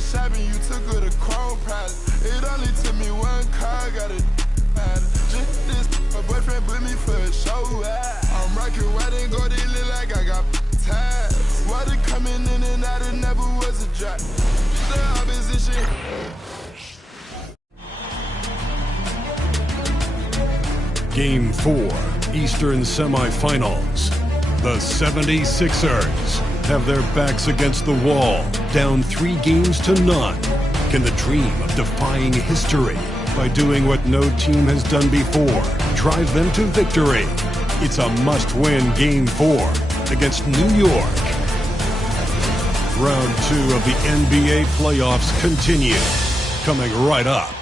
went shopping, you took her to Chrome Palace. It only took me one car, got a just this, my boyfriend put me for a show. I'm rocking white and gold, it look like I got ties. Water coming in and out, it never was a drop. The opposition. Game 4, Eastern Semifinals. The 76ers have their backs against the wall, down 3 games to none. Can the dream of defying history by doing what no team has done before drive them to victory? It's a must-win Game 4 against New York. Round 2 of the NBA playoffs continue, coming right up.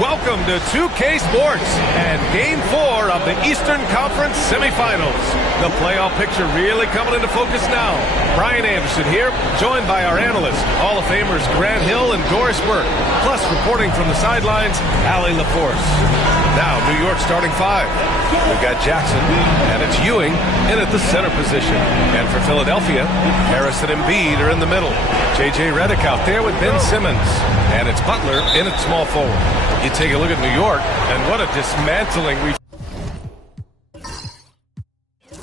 Welcome to 2K Sports and Game 4 of the Eastern Conference Semifinals. The playoff picture really coming into focus now. Brian Anderson here, joined by our analysts, Hall of Famers Grant Hill and Doris Burke, plus reporting from the sidelines, Allie LaForce. Now, New York starting 5. We've got Jackson, and it's Ewing in at the center position. And for Philadelphia, Harris and Embiid are in the middle. J.J. Redick out there with Ben Simmons. And it's Butler in at small forward. You take a look at New York, and what a dismantling we've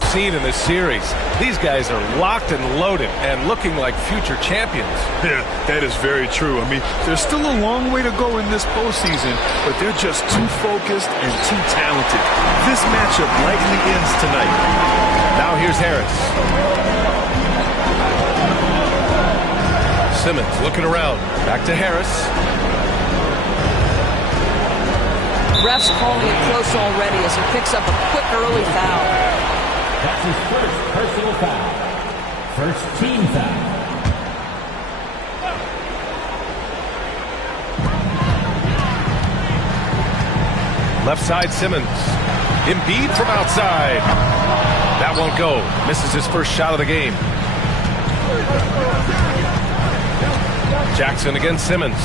seen in this series. These guys are locked and loaded and looking like future champions. Yeah, that is very true. I mean, there's still a long way to go in this postseason, but they're just too focused and too talented. This matchup likely ends tonight. Now here's Harris. Simmons looking around. Back to Harris. Ref's calling it close already as he picks up a quick early foul. That's his first personal foul. First team foul. Left side Simmons. Embiid from outside. That won't go. Misses his first shot of the game. Jackson against Simmons.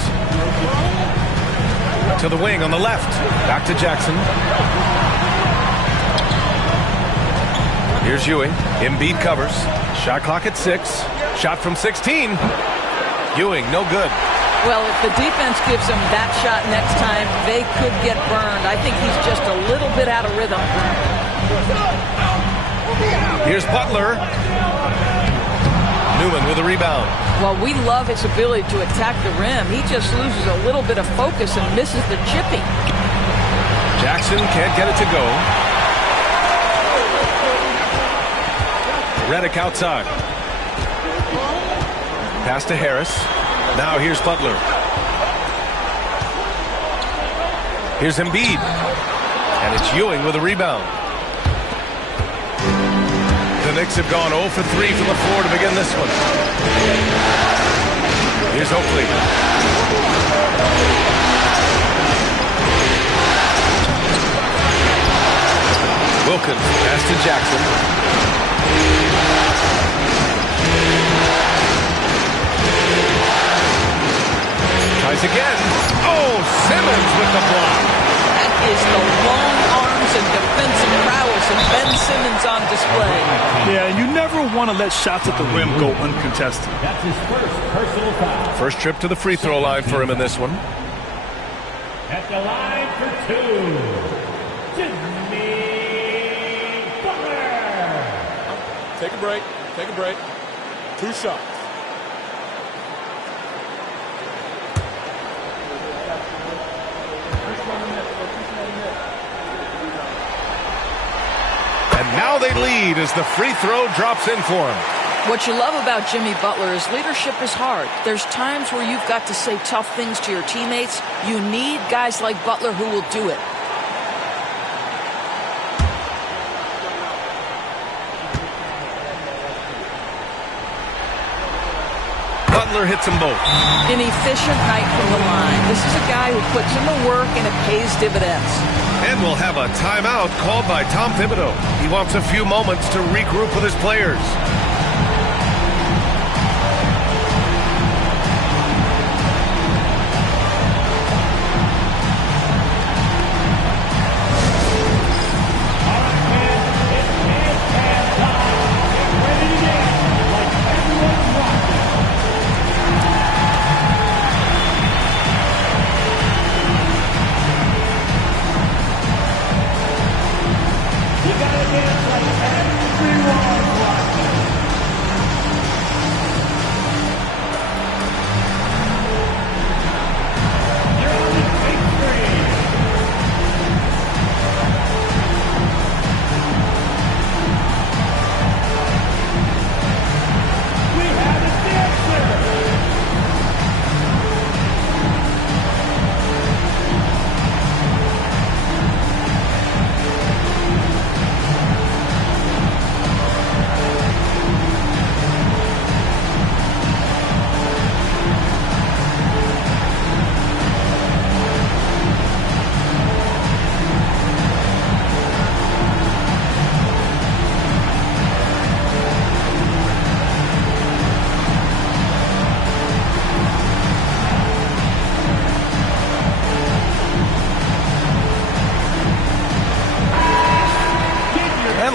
To the wing on the left. Back to Jackson. Here's Ewing. Embiid covers. Shot clock at 6. Shot from 16. Ewing, no good. Well, if the defense gives him that shot next time, they could get burned. I think he's just a little bit out of rhythm. Here's Butler. Newman with a rebound. Well, we love his ability to attack the rim. He just loses a little bit of focus and misses the chipping. Jackson can't get it to go. Redick outside. Pass to Harris. Now here's Butler. Here's Embiid. And it's Ewing with a rebound. The Knicks have gone 0 for 3 from the floor to begin this one. Here's Oakley. Wilkins, pass to Jackson. Tries again. Oh, Simmons with the block. That is the long arms and defensive prowess of Ben Simmons on display. Yeah, and you never want to let shots at the rim go uncontested. That's his first personal foul. First trip to the free throw line for him in this one. At the line for 2, Jimmy Butler. Take a break. Take a break. 2 shots. And now they lead as the free throw drops in for him. What you love about Jimmy Butler is leadership is hard. There's times where you've got to say tough things to your teammates. You need guys like Butler who will do it. Butler hits them both. An efficient night from the line. This is a guy who puts in the work and it pays dividends. And we'll have a timeout called by Tom Thibodeau. He wants a few moments to regroup with his players.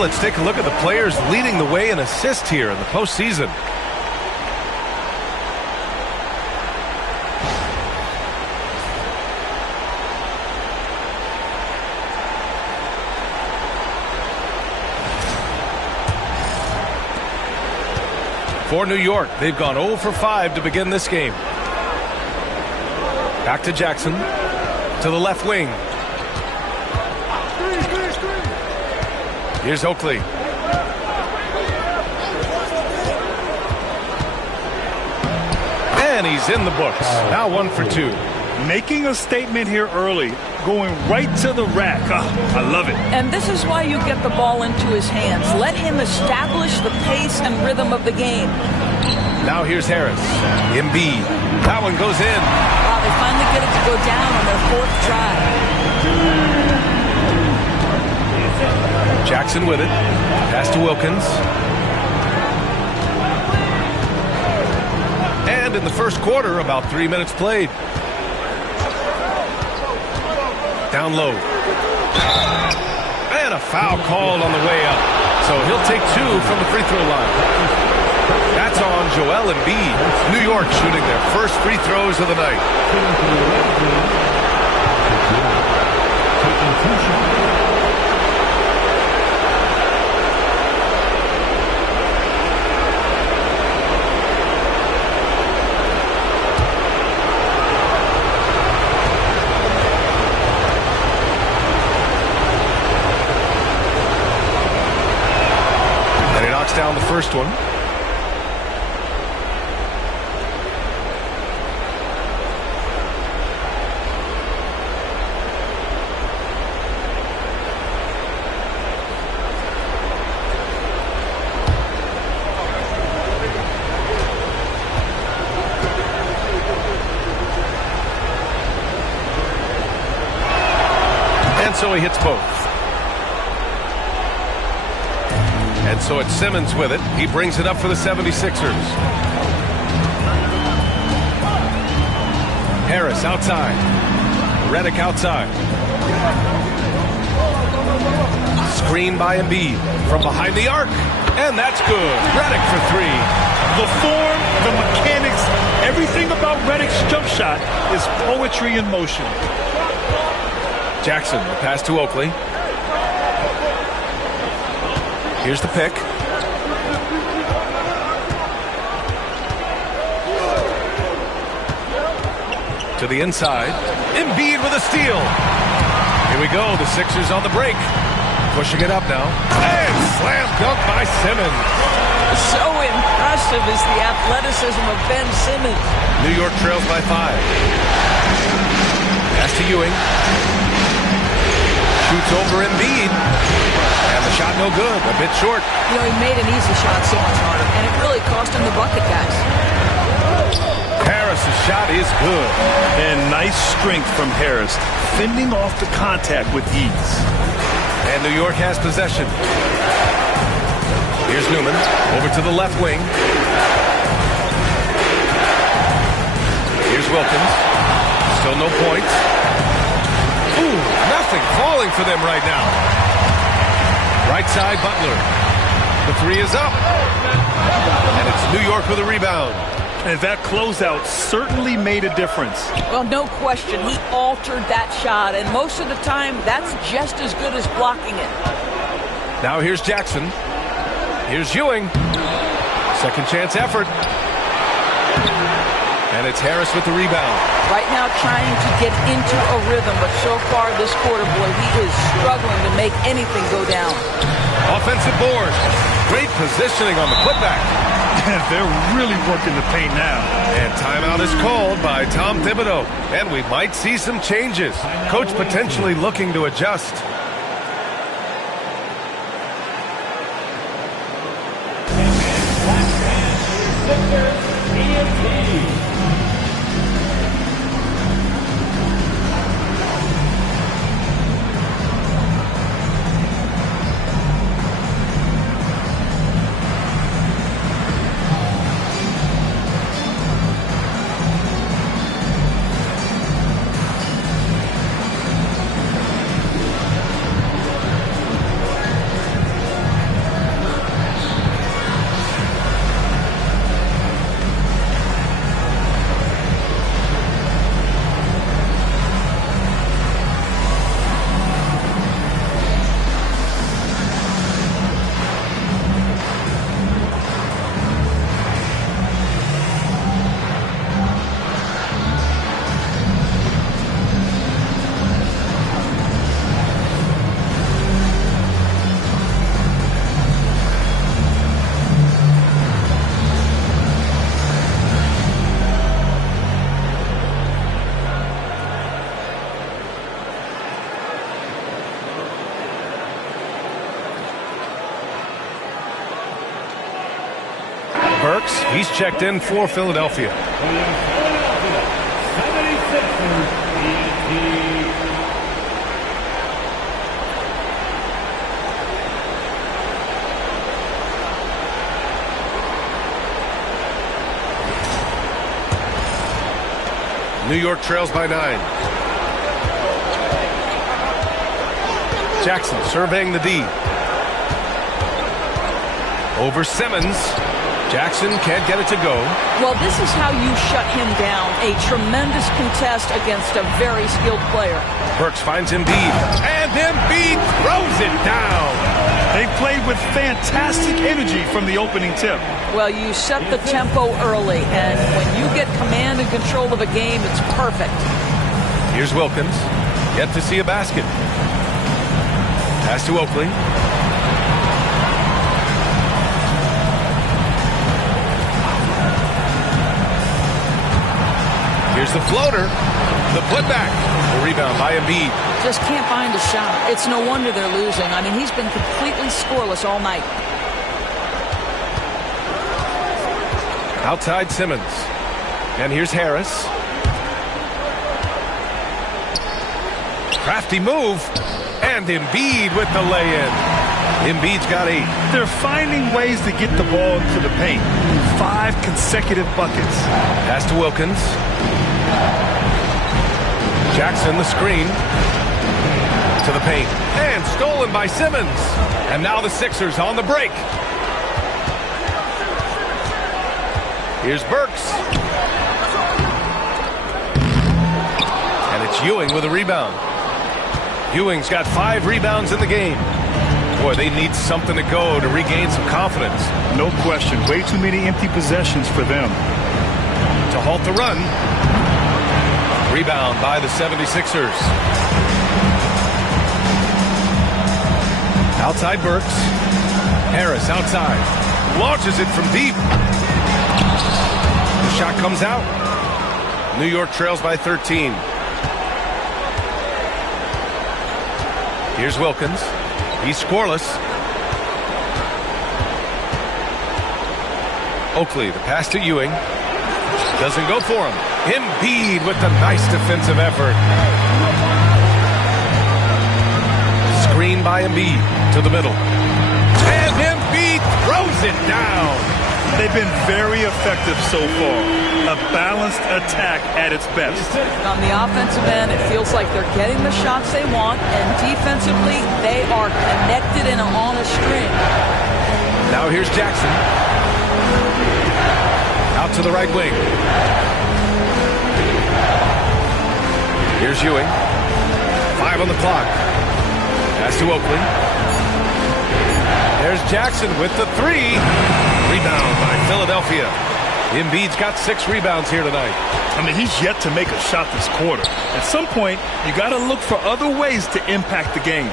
let's take a look at the players leading the way in assists here in the postseason. For New York, they've gone 0 for 5 to begin this game. Back to Jackson, to the left wing. Here's Oakley. And he's in the books. Now 1 for 2. Making a statement here early, going right to the rack. I love it. And this is why you get the ball into his hands. Let him establish the pace and rhythm of the game. Now here's Harris. Embiid. That one goes in. Wow, they finally get it to go down on their 4th try. Jackson with it. Pass to Wilkins. And in the first quarter, about 3 minutes played. Down low. And a foul called on the way up. So he'll take 2 from the free throw line. That's on Joel Embiid. New York shooting their first free throws of the night. And he knocks down the first one. So he hits both. And so it's Simmons with it. He brings it up for the 76ers. Harris outside. Redick outside. Screen by Embiid from behind the arc. And that's good. Redick for 3. The form, the mechanics, everything about Redick's jump shot is poetry in motion. Jackson, the pass to Oakley. Here's the pick. To the inside. Embiid with a steal. Here we go. The Sixers on the break. Pushing it up now. And slam dunk by Simmons. So impressive is the athleticism of Ben Simmons. New York trails by 5. Pass to Ewing. Shoots over Embiid. And the shot no good. A bit short. You know, he made an easy shot so much harder, and it really cost him the bucket, guys. Harris' shot is good. And nice strength from Harris, fending off the contact with ease. And New York has possession. Here's Newman. Over to the left wing. Here's Wilkins. Still no points. Ooh, nothing falling for them right now. Right side, Butler. The 3 is up. And it's New York with a rebound. And that closeout certainly made a difference. Well, no question. He altered that shot, and most of the time, that's just as good as blocking it. Now here's Jackson. Here's Ewing. Second chance effort. And it's Harris with the rebound. Right now trying to get into a rhythm, but so far this quarter, boy, he is struggling to make anything go down. Offensive board. Great positioning on the putback. They're really working the paint now. And timeout is called by Tom Thibodeau. And we might see some changes. Coach potentially looking to adjust. He's checked in for Philadelphia. New York trails by 9. Jackson surveying the D. Over Simmons. Jackson can't get it to go. Well, this is how you shut him down. A tremendous contest against a very skilled player. Burks finds Embiid. And Embiid throws it down. They played with fantastic energy from the opening tip. Well, you set the tempo early, and when you get command and control of a game, it's perfect. Here's Wilkins. Yet to see a basket. Pass to Oakley. Here's the floater. The putback. The rebound by Embiid. Just can't find a shot. It's no wonder they're losing. I mean, he's been completely scoreless all night. Outside Simmons. And here's Harris. Crafty move. And Embiid with the lay-in. Embiid's got 8. They're finding ways to get the ball into the paint. 5 consecutive buckets. Pass to Wilkins. Jackson the screen. To the paint. And stolen by Simmons. And now the Sixers on the break. Here's Burks. And it's Ewing with a rebound. Ewing's got 5 rebounds in the game. Boy, they need something to go to regain some confidence. No question. Way too many empty possessions for them. To halt the run. Rebound by the 76ers. Outside Burks. Harris outside. Launches it from deep. The shot comes out. New York trails by 13. Here's Wilkins. He's scoreless. Oakley, the pass to Ewing. Doesn't go for him. Embiid with the nice defensive effort. Screen by Embiid to the middle. And Embiid throws it down. They've been very effective so far. A balanced attack at its best. On the offensive end, it feels like they're getting the shots they want, and defensively, they are connected and on a string. Now here's Jackson. Out to the right wing. Here's Ewing. 5 on the clock. Pass to Oakley. There's Jackson with the 3. Rebound by Philadelphia. Embiid's got 6 rebounds here tonight. I mean, he's yet to make a shot this quarter. At some point, you got to look for other ways to impact the game.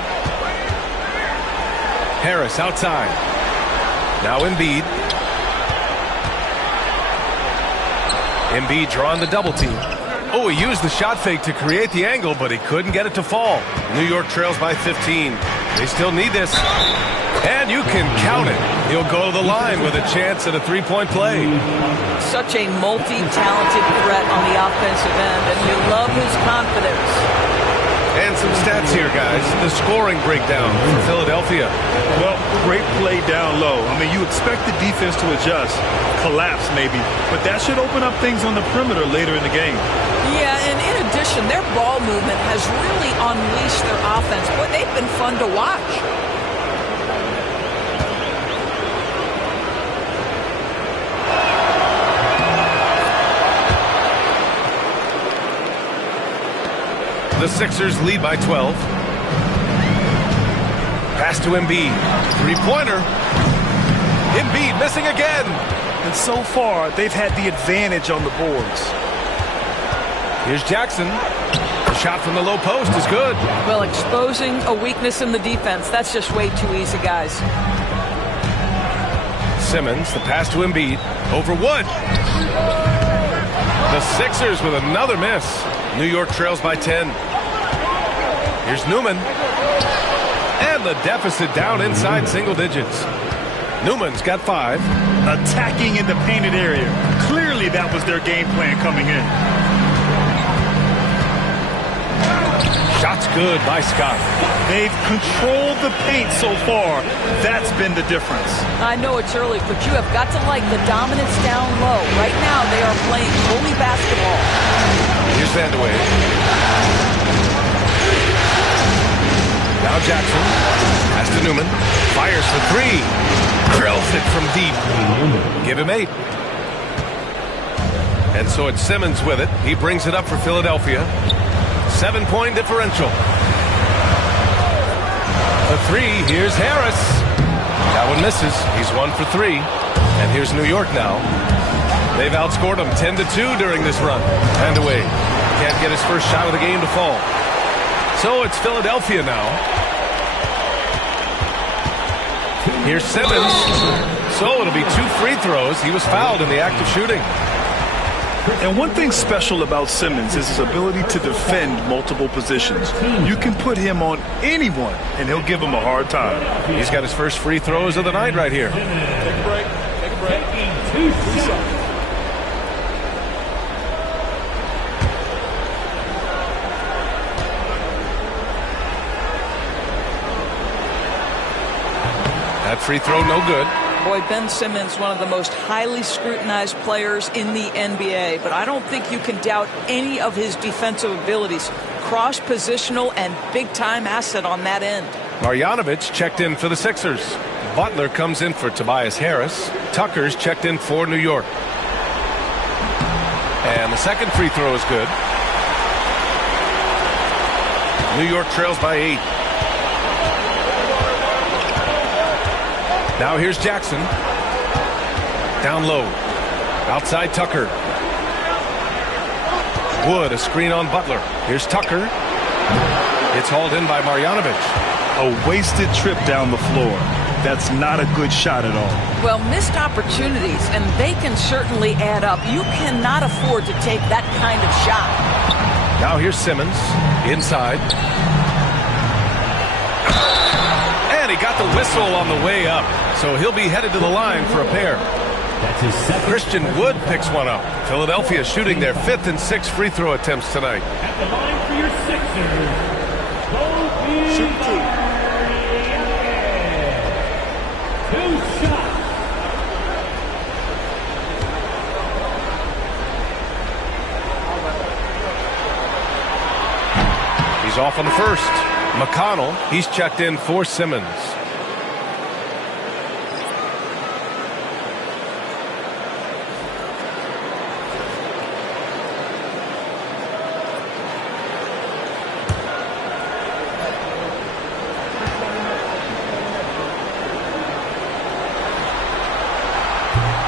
Harris outside. Now Embiid. Embiid drawing the double team. Oh, he used the shot fake to create the angle, but he couldn't get it to fall. New York trails by 15. They still need this. And you can count it. He'll go to the line with a chance at a 3-point play. Such a multi-talented threat on the offensive end, and you love his confidence. And some stats here, guys. The scoring breakdown for Philadelphia. Well, great play down low. I mean, you expect the defense to adjust, collapse maybe, but that should open up things on the perimeter later in the game. Yeah, and in addition, their ball movement has really unleashed their offense. Boy, they've been fun to watch. The Sixers lead by 12. Pass to Embiid. 3-pointer. Embiid missing again. And so far, they've had the advantage on the boards. Here's Jackson. The shot from the low post is good. Well, exposing a weakness in the defense, that's just way too easy, guys. Simmons, the pass to Embiid. Over Wood. The Sixers with another miss. New York trails by 10. Here's Newman. And the deficit down inside single digits. Newman's got 5. Attacking in the painted area. Clearly that was their game plan coming in. Shot's good by Scott. They've controlled the paint so far. That's been the difference. I know it's early, but you have got to like the dominance down low. Right now, they are playing bully basketball. Here's Vandeweghe. Now Jackson. Pass to Newman. Fires for 3. Drills it from deep. Give him 8. And so it's Simmons with it. He brings it up for Philadelphia. 7-point differential. The 3. Here's Harris. That one misses. He's 1 for 3. And here's New York now. They've outscored them 10-2 during this run. Vandeweghe can't get his first shot of the game to fall. So it's Philadelphia now. Here's Simmons. So it'll be 2 free throws. He was fouled in the act of shooting. And one thing special about Simmons is his ability to defend multiple positions. You can put him on anyone, and he'll give him a hard time. He's got his first free throws of the night right here. Take a break. Take a break. 2 seconds. That free throw no good. Boy, Ben Simmons, one of the most highly scrutinized players in the NBA, but I don't think you can doubt any of his defensive abilities. Cross-positional and big-time asset on that end. Marjanovic checked in for the Sixers. Butler comes in for Tobias Harris. Tucker's checked in for New York. And the second free throw is good. New York trails by 8. Now here's Jackson. Down low. Outside Tucker. Wood, a screen on Butler. Here's Tucker. It's hauled in by Marjanovic. A wasted trip down the floor. That's not a good shot at all. Well, missed opportunities, and they can certainly add up. You cannot afford to take that kind of shot. Now here's Simmons. Inside. And he got the whistle on the way up. So he'll be headed to the line for a pair. That's his second. Christian Wood picks one up. Philadelphia shooting their 5th and 6th free throw attempts tonight. At the line for your Sixers, Shoot 2 shots. He's off on the first. McConnell, he's checked in for Simmons.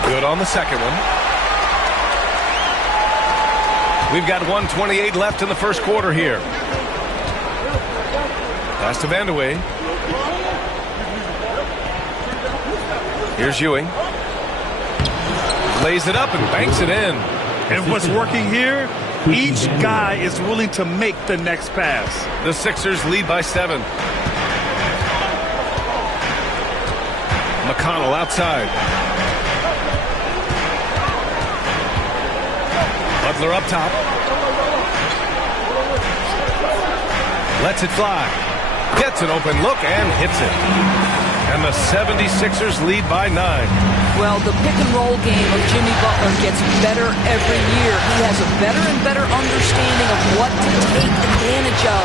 Good on the second one. We've got 1:28 left in the first quarter here. Pass to Vandeweghe. Here's Ewing. Lays it up and banks it in. And what's working here? Each guy is willing to make the next pass. The Sixers lead by 7. McConnell outside. Butler up top. Lets it fly. Gets an open look and hits it. And the 76ers lead by 9. Well, the pick-and-roll game of Jimmy Butler gets better every year. He has a better and better understanding of what to take advantage of.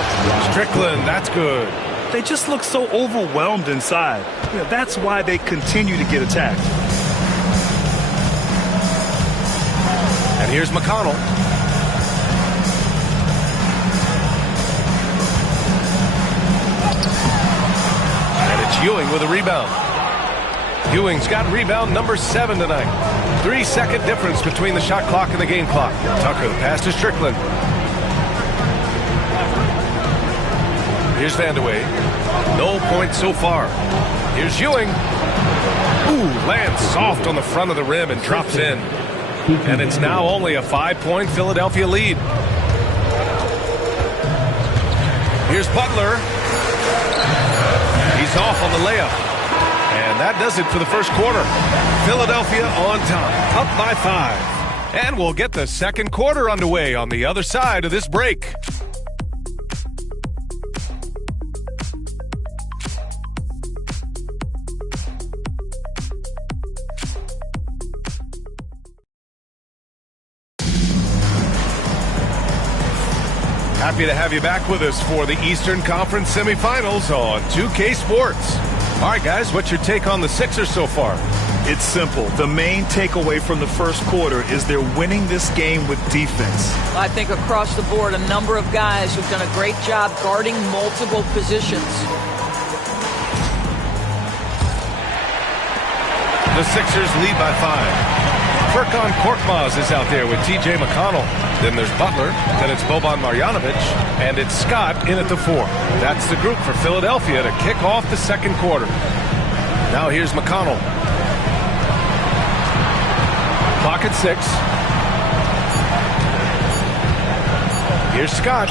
Strickland, that's good. They just look so overwhelmed inside. You know, that's why they continue to get attacked. And here's McConnell. And it's Ewing with a rebound. Ewing's got rebound number 7 tonight. 3-second difference between the shot clock and the game clock. Tucker, the pass to Strickland. Here's Vandeweghe. No points so far. Here's Ewing. Ooh, lands soft on the front of the rim and drops in. And it's now only a 5-point Philadelphia lead. Here's Butler. He's off on the layup. And And that does it for the first quarter. Philadelphia on top, up by 5. And we'll get the second quarter underway on the other side of this break. Happy to have you back with us for the Eastern Conference semifinals on 2K Sports. All right, guys, what's your take on the Sixers so far? It's simple. The main takeaway from the first quarter is they're winning this game with defense. I think across the board, a number of guys who've done a great job guarding multiple positions. The Sixers lead by 5. Furkan Korkmaz is out there with T.J. McConnell. Then there's Butler, then it's Boban Marjanovic, and it's Scott in at the 4. That's the group for Philadelphia to kick off the second quarter. Now here's McConnell. Clock at 6. Here's Scott.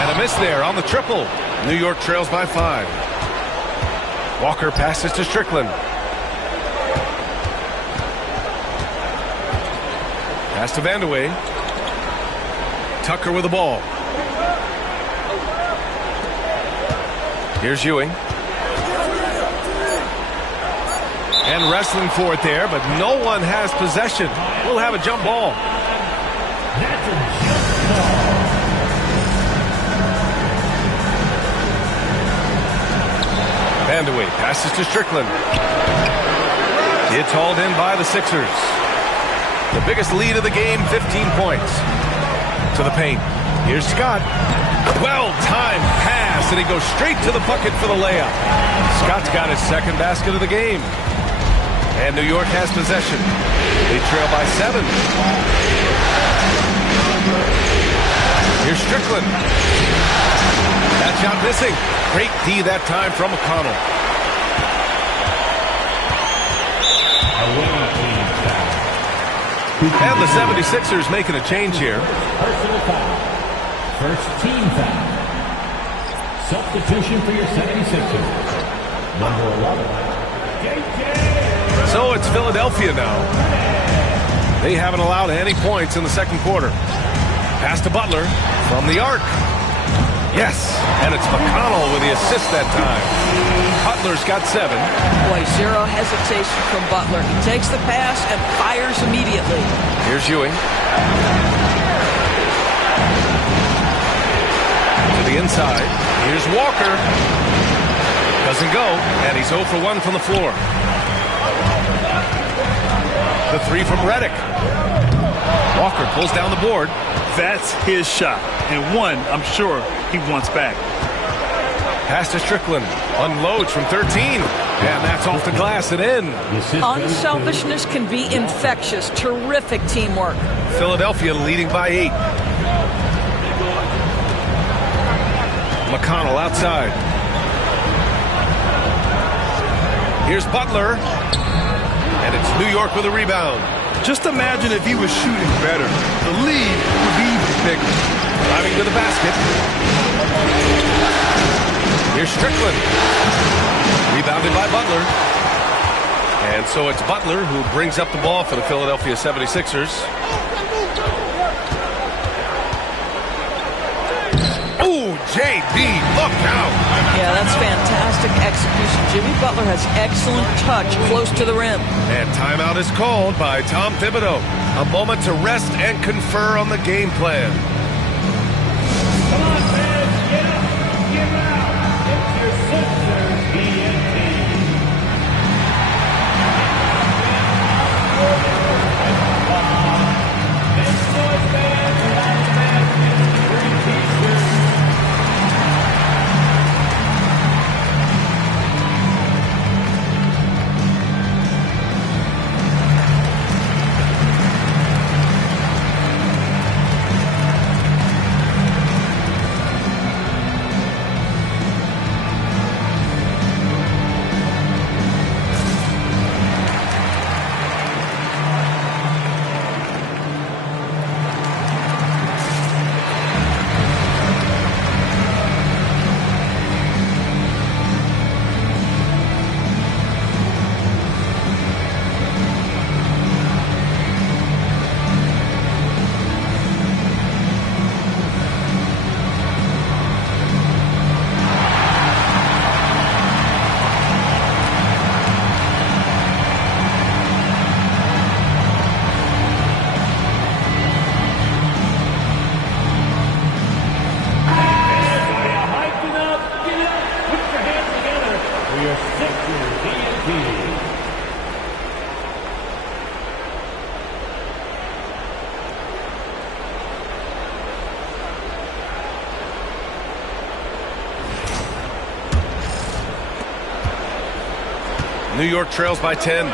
And a miss there on the triple. New York trails by 5. Walker passes to Strickland. Pass to Vandeweghe. Tucker with the ball. Here's Ewing. And wrestling for it there, but no one has possession. We'll have a jump ball. Vandeweghe passes to Strickland. It's hauled in by the Sixers. The biggest lead of the game, 15 points. To the paint. Here's Scott. Well-timed pass, and he goes straight to the bucket for the layup. Scott's got his second basket of the game. And New York has possession. They trail by 7. Here's Strickland. That shot missing. Great D that time from McConnell. And the 76ers making a change here. Personal foul. First team foul. Substitution for your 76ers. Number 11. So it's Philadelphia now. They haven't allowed any points in the second quarter. Pass to Butler from the arc. Yes, and it's McConnell with the assist that time. Butler's got 7. Boy, zero hesitation from Butler. He takes the pass and fires immediately. Here's Ewing. To the inside. Here's Walker. Doesn't go, and he's 0 for 1 from the floor. The 3 from Redick. Walker pulls down the board. That's his shot, and one I'm sure he wants back. Pass to Strickland. Unloads from 13. And that's off the glass and in. Unselfishness can be infectious. Terrific teamwork. Philadelphia leading by 8. McConnell outside. Here's Butler. And it's New York with a rebound. Just imagine if he was shooting better. The lead would be even bigger. Driving to the basket. Here's Strickland. Rebounded by Butler. And so it's Butler who brings up the ball for the Philadelphia 76ers. Oh, JB, look out. Yeah, that's fantastic execution. Jimmy Butler has excellent touch close to the rim. And timeout is called by Tom Thibodeau. A moment to rest and confer on the game plan. Come on, fans, get up, get out. It's your Sixers BNP. Make noise, fans. Last man gets 3 t-shirts. New York trails by 10.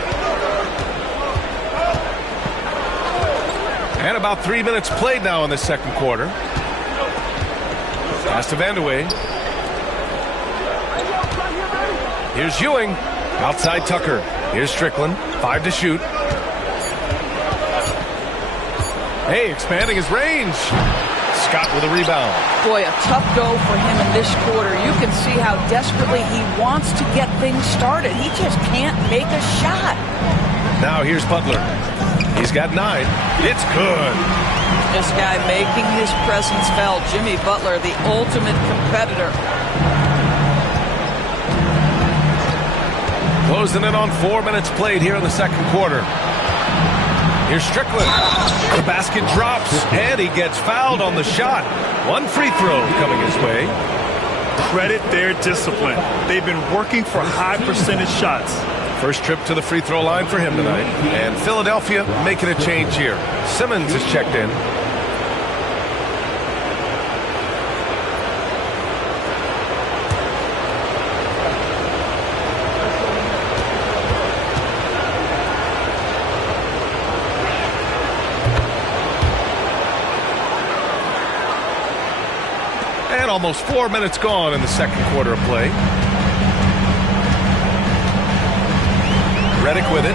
And about 3 minutes played now in the second quarter. Pass to Vandeweghe. Here's Ewing. Outside Tucker. Here's Strickland. 5 to shoot. Hey, expanding his range. Scott with a rebound. Boy, a tough go for him in this quarter. You can see how desperately he wants to get things started. He just can't make a shot. Now here's Butler. He's got 9. It's good. This guy making his presence felt. Jimmy Butler, the ultimate competitor. Closing in on 4 minutes played here in the second quarter. Here's Strickland. The basket drops, and he gets fouled on the shot. One free throw coming his way. Credit their discipline. They've been working for high percentage shots. First trip to the free throw line for him tonight. And Philadelphia making a change here. Simmons is checked in. And almost 4 minutes gone in the second quarter of play. Redick with it.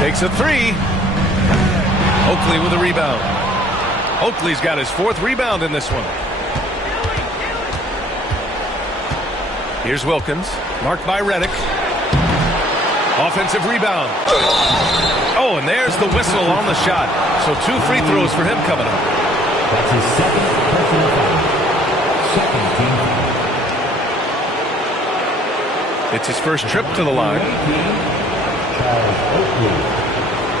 Takes a 3. Oakley with a rebound. Oakley's got his 4th rebound in this one. Here's Wilkins. Marked by Redick. Offensive rebound. Oh, and there's the whistle on the shot. So 2 free throws for him coming up. That's his second personal foul. Second team foul. It's his first trip to the line. Charles Oakley,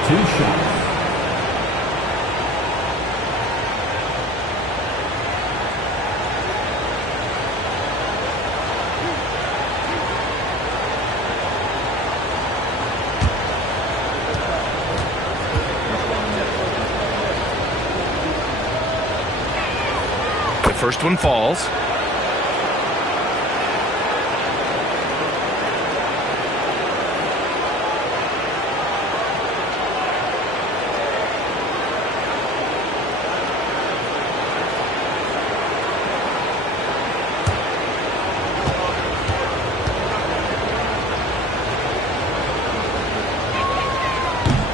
2 shots. The first one falls.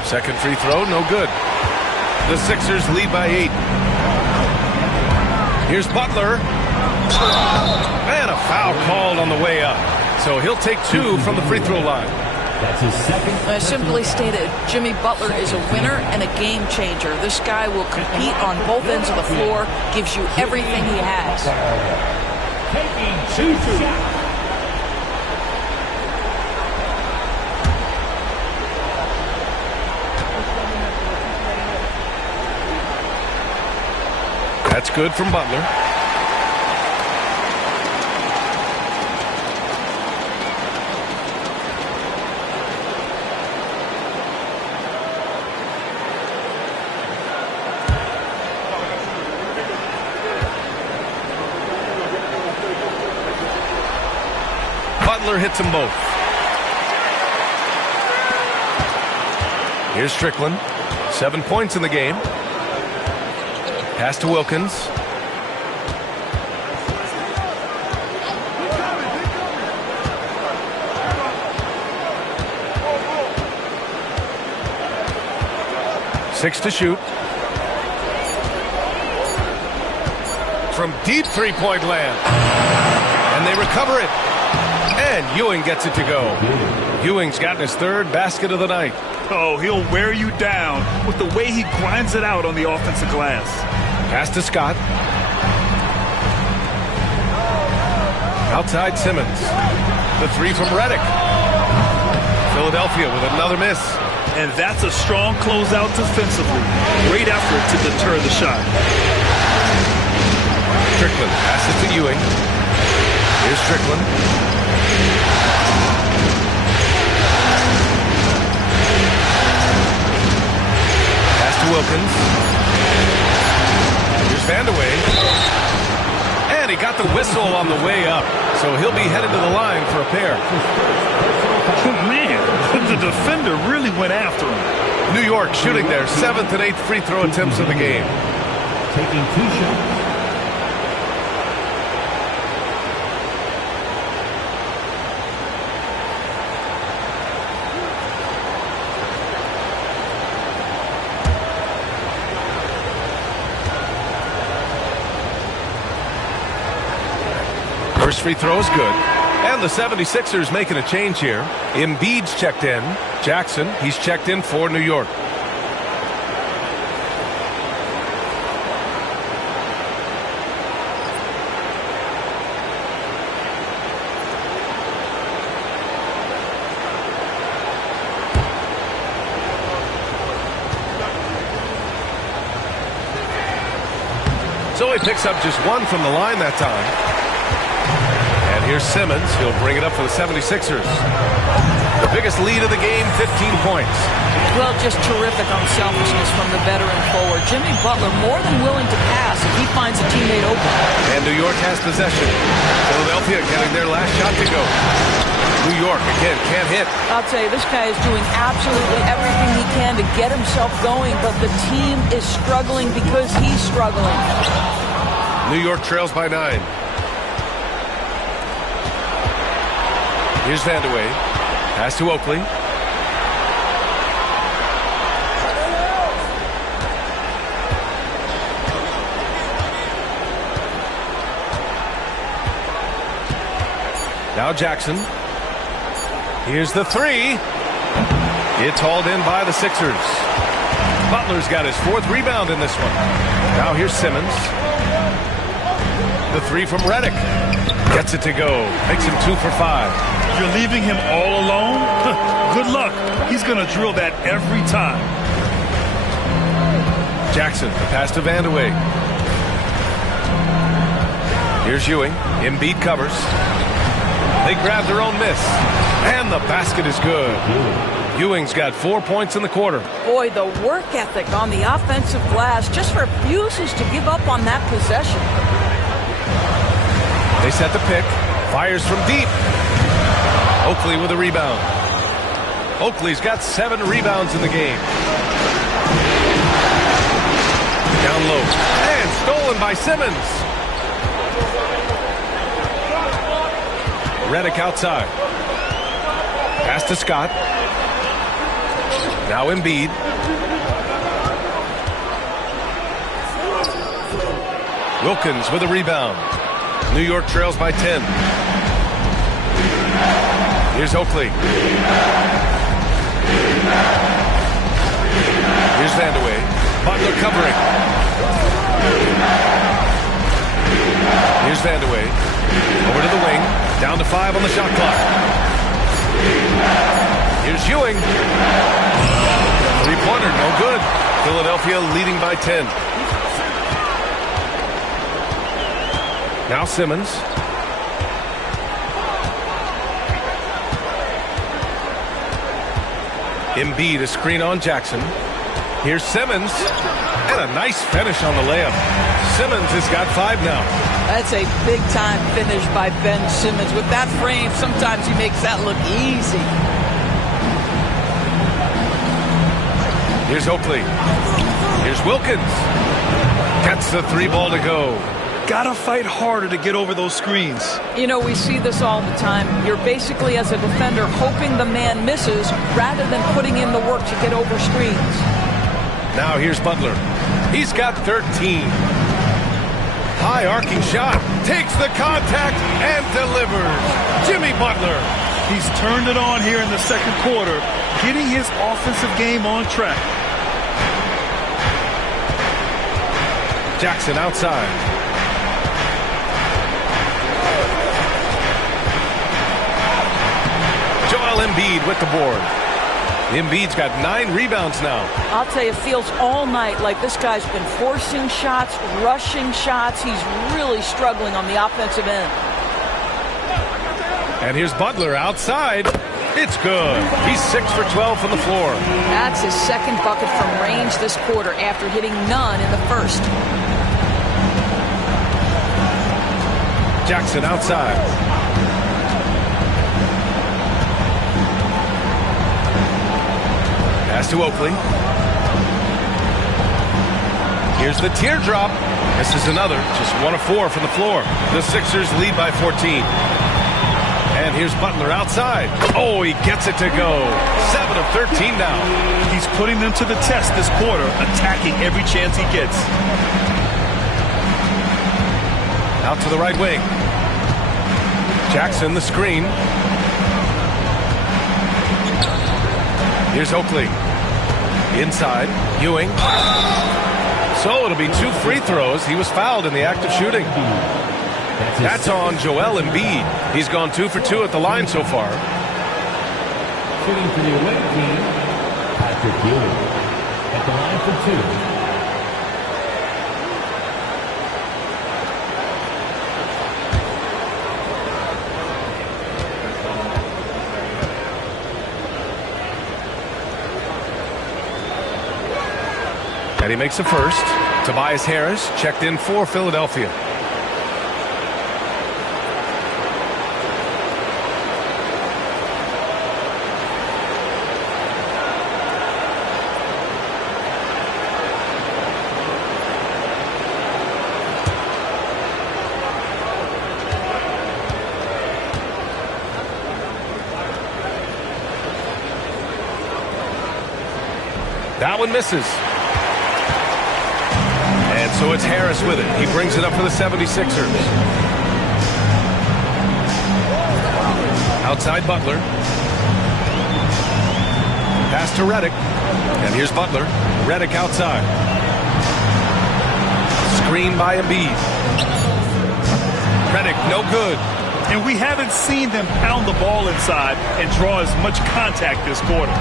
Second free throw, no good. The Sixers lead by 8. Here's Butler. And a foul called on the way up. So he'll take 2 from the free throw line. That's his second. Simply stated, Jimmy Butler is a winner and a game changer. This guy will compete on both ends of the floor, gives you everything he has. Taking 2 shots. That's good from Butler. Butler hits them both. Here's Strickland. 7 points in the game. Pass to Wilkins. Six to shoot. From deep three-point land. And they recover it. And Ewing gets it to go. Ewing's gotten his 3rd basket of the night. Oh, he'll wear you down with the way he grinds it out on the offensive glass. Pass to Scott. Outside Simmons. The 3 from Redick. Philadelphia with another miss. And that's a strong closeout defensively. Great effort to deter the shot. Strickland passes to Ewing. Here's Strickland. Pass to Wilkins. Here's Vandeweghe. And he got the whistle on the way up. so he'll be headed to the line for a pair. Man, the defender really went after him. New York shooting their 7th and 8th free throw attempts of the game. Taking 2 shots. First free throw is good. And the 76ers making a change here. Embiid's checked in. Jackson, he's checked in for New York. So he picks up just 1 from the line that time. And here's Simmons. He'll bring it up for the 76ers. The biggest lead of the game, 15 points. Well, just terrific unselfishness from the veteran forward. Jimmy Butler more than willing to pass if he finds a teammate open. And New York has possession. Philadelphia getting their last shot to go. New York, again, can't hit. I'll tell you, this guy is doing absolutely everything he can to get himself going, but the team is struggling because he's struggling. New York trails by 9. Here's Vandeweghe. Pass to Oakley. Now Jackson. Here's the 3. It's hauled in by the Sixers. Butler's got his 4th rebound in this one. Now here's Simmons. The 3 from Redick. Gets it to go. Makes him 2 for 5. You're leaving him all alone? Good luck. He's going to drill that every time. Jackson, the pass to Vandeweghe. Here's Ewing. Embiid covers. They grab their own miss. And the basket is good. Ewing's got 4 points in the quarter. Boy, the work ethic on the offensive glass just refuses to give up on that possession. They set the pick. Fires from deep. Oakley with a rebound. Oakley's got 7 rebounds in the game. Down low. And stolen by Simmons. Redick outside. Pass to Scott. Now Embiid. Wilkins with a rebound. New York trails by 10. Here's Oakley. Here's Vandeweghe. Butler covering. Here's Vandeweghe. Over to the wing. Down to 5 on the shot clock. Here's Ewing. 3-pointer, no good. Philadelphia leading by 10. Now Simmons. Embiid, a screen on Jackson. Here's Simmons. And a nice finish on the layup. Simmons has got 5 now. That's a big-time finish by Ben Simmons. With that frame, sometimes he makes that look easy. Here's Oakley. Here's Wilkins. Gets the 3 ball to go. Gotta fight harder to get over those screens. You know, we see this all the time. You're basically, as a defender, hoping the man misses rather than putting in the work to get over screens. Now here's Butler. He's got 13. High arcing shot. Takes the contact and delivers. Jimmy Butler. He's turned it on here in the second quarter, getting his offensive game on track. Jackson outside. Joel Embiid with the board. Embiid's got 9 rebounds now. I'll tell you, it feels all night like this guy's been forcing shots, rushing shots. He's really struggling on the offensive end. And here's Butler outside. It's good. He's 6 for 12 from the floor. That's his second bucket from range this quarter after hitting none in the first. Jackson outside. Pass to Oakley. Here's the teardrop. This is another, just 1 of 4 from the floor. The Sixers lead by 14. And here's Butler outside. Oh, he gets it to go. 7 of 13 now. He's putting them to the test this quarter, attacking every chance he gets. Out to the right wing. Jackson, the screen. Here's Oakley. Inside. Ewing. So it'll be 2 free throws. He was fouled in the act of shooting. That's on Joel Embiid. He's gone 2 for 2 at the line so far. Shooting for the away team, Patrick Ewing. At the line for 2. And he makes the first. Tobias Harris checked in for Philadelphia. That one misses. And so it's Harris with it. He brings it up for the 76ers. Outside Butler. Pass to Redick. And here's Butler. Redick outside. Screen by Embiid. Redick, no good. And we haven't seen them pound the ball inside and draw as much contact this quarter.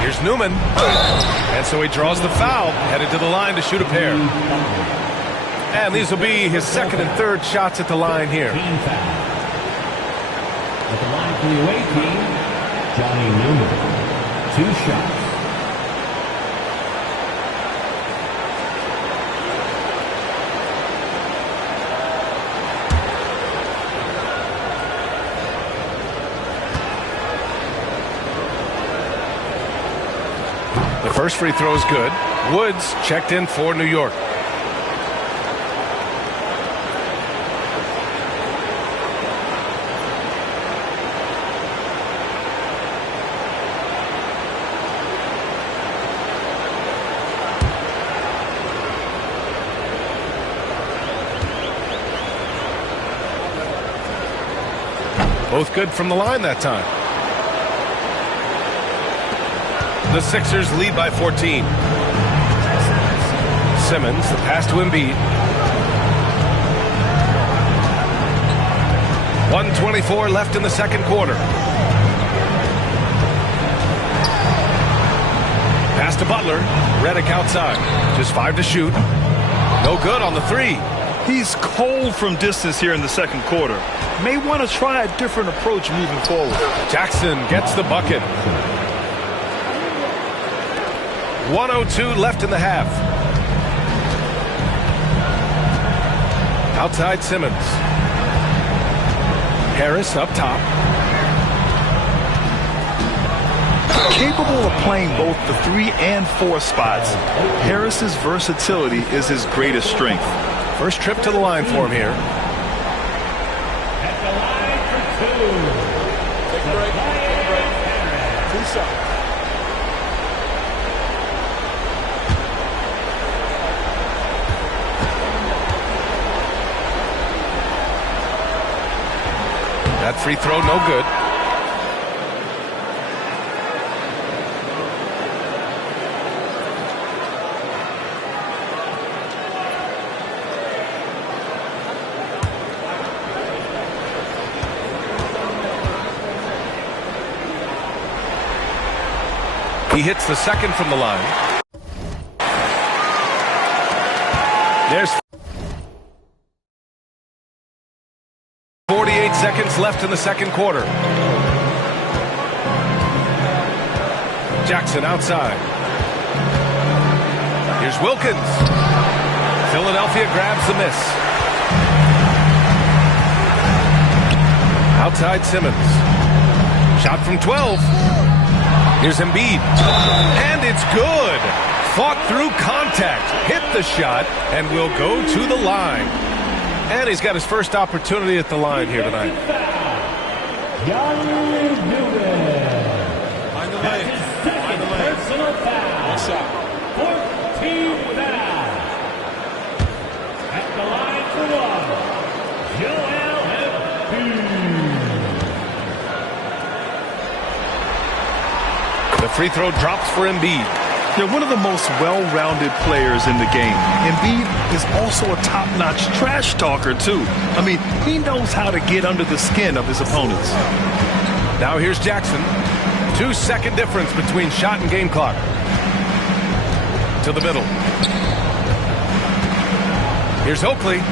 Here's Newman. And so he draws the foul, headed to the line to shoot a pair. And these will be his second and third shots at the line here. At the line for the away team, Johnny Newman. 2 shots. The first free throw is good. Woods checked in for New York. Both good from the line that time. The Sixers lead by 14. Simmons, the pass to Embiid. 1:24 left in the second quarter. Pass to Butler. Redick outside. Just 5 to shoot. No good on the 3. He's cold from distance here in the second quarter. May want to try a different approach moving forward. Jackson gets the bucket. 1:02 left in the half. Outside Simmons. Harris up top. Capable of playing both the 3 and 4 spots, Harris's versatility is his greatest strength. First trip to the line for him here. At the line for 2. Take a break. Take a break. 2 shots. That free throw, no good. He hits the second from the line. There's 48 seconds left in the second quarter. Jackson outside. Here's Wilkins. Philadelphia grabs the miss. Outside Simmons. Shot from 12. Here's Embiid. And it's good. Fought through contact. Hit the shot and will go to the line. And he's got his first opportunity at the line here tonight. Find the lane. Find the lane. Personal foul. One shot. 14 foul. At the line for one, Joel Embiid. The free throw drops for Embiid. They're one of the most well-rounded players in the game. Embiid is also a top-notch trash talker, too. I mean, he knows how to get under the skin of his opponents. Now here's Jackson. 2-second difference between shot and game clock. To the middle. Here's Oakley.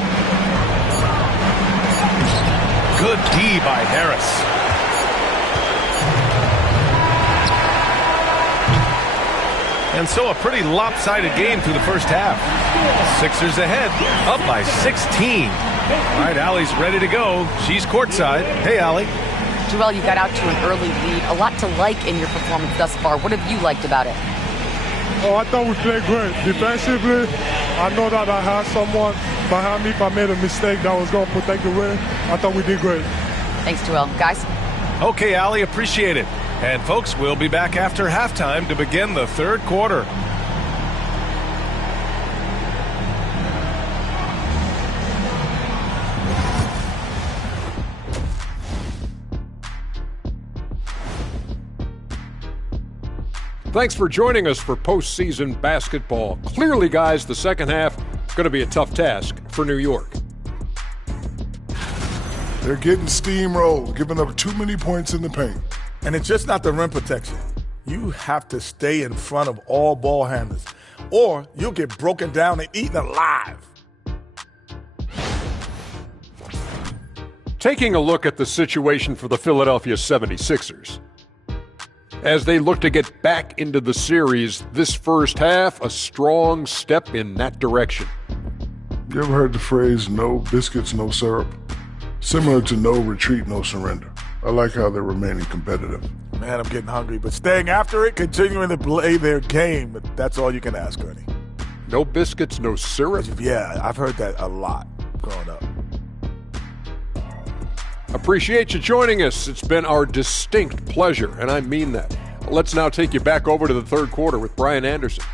Good D by Harris. And so a pretty lopsided game through the first half. Sixers ahead, up by 16. All right, Allie's ready to go. She's courtside. Hey, Allie. Joel, you got out to an early lead. A lot to like in your performance thus far. What have you liked about it? Oh, I thought we played great. Defensively, I know that I had someone behind me if I made a mistake that was going to protect the rim. I thought we did great. Thanks, Joel. Guys? Okay, Allie, appreciate it. And folks, we'll be back after halftime to begin the third quarter. Thanks for joining us for postseason basketball. Clearly, guys, the second half is going to be a tough task for New York. They're getting steamrolled, giving up too many points in the paint. And it's just not the rim protection. You have to stay in front of all ball handlers, or you'll get broken down and eaten alive. Taking a look at the situation for the Philadelphia 76ers. As they look to get back into the series, this first half, a strong step in that direction. You ever heard the phrase, no biscuits, no syrup? Similar to no retreat, no surrender. I like how they're remaining competitive. Man, I'm getting hungry, but staying after it, continuing to play their game, that's all you can ask, Ernie. No biscuits, no syrup? Yeah, I've heard that a lot growing up. Appreciate you joining us. It's been our distinct pleasure, and I mean that. Let's now take you back over to the third quarter with Brian Anderson.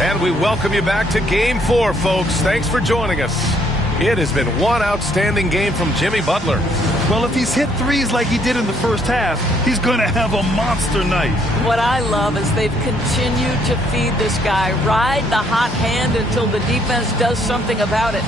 And we welcome you back to Game 4, folks. Thanks for joining us. It has been one outstanding game from Jimmy Butler. Well, if he's hit threes like he did in the first half, he's going to have a monster night. What I love is they've continued to feed this guy. Ride the hot hand until the defense does something about it.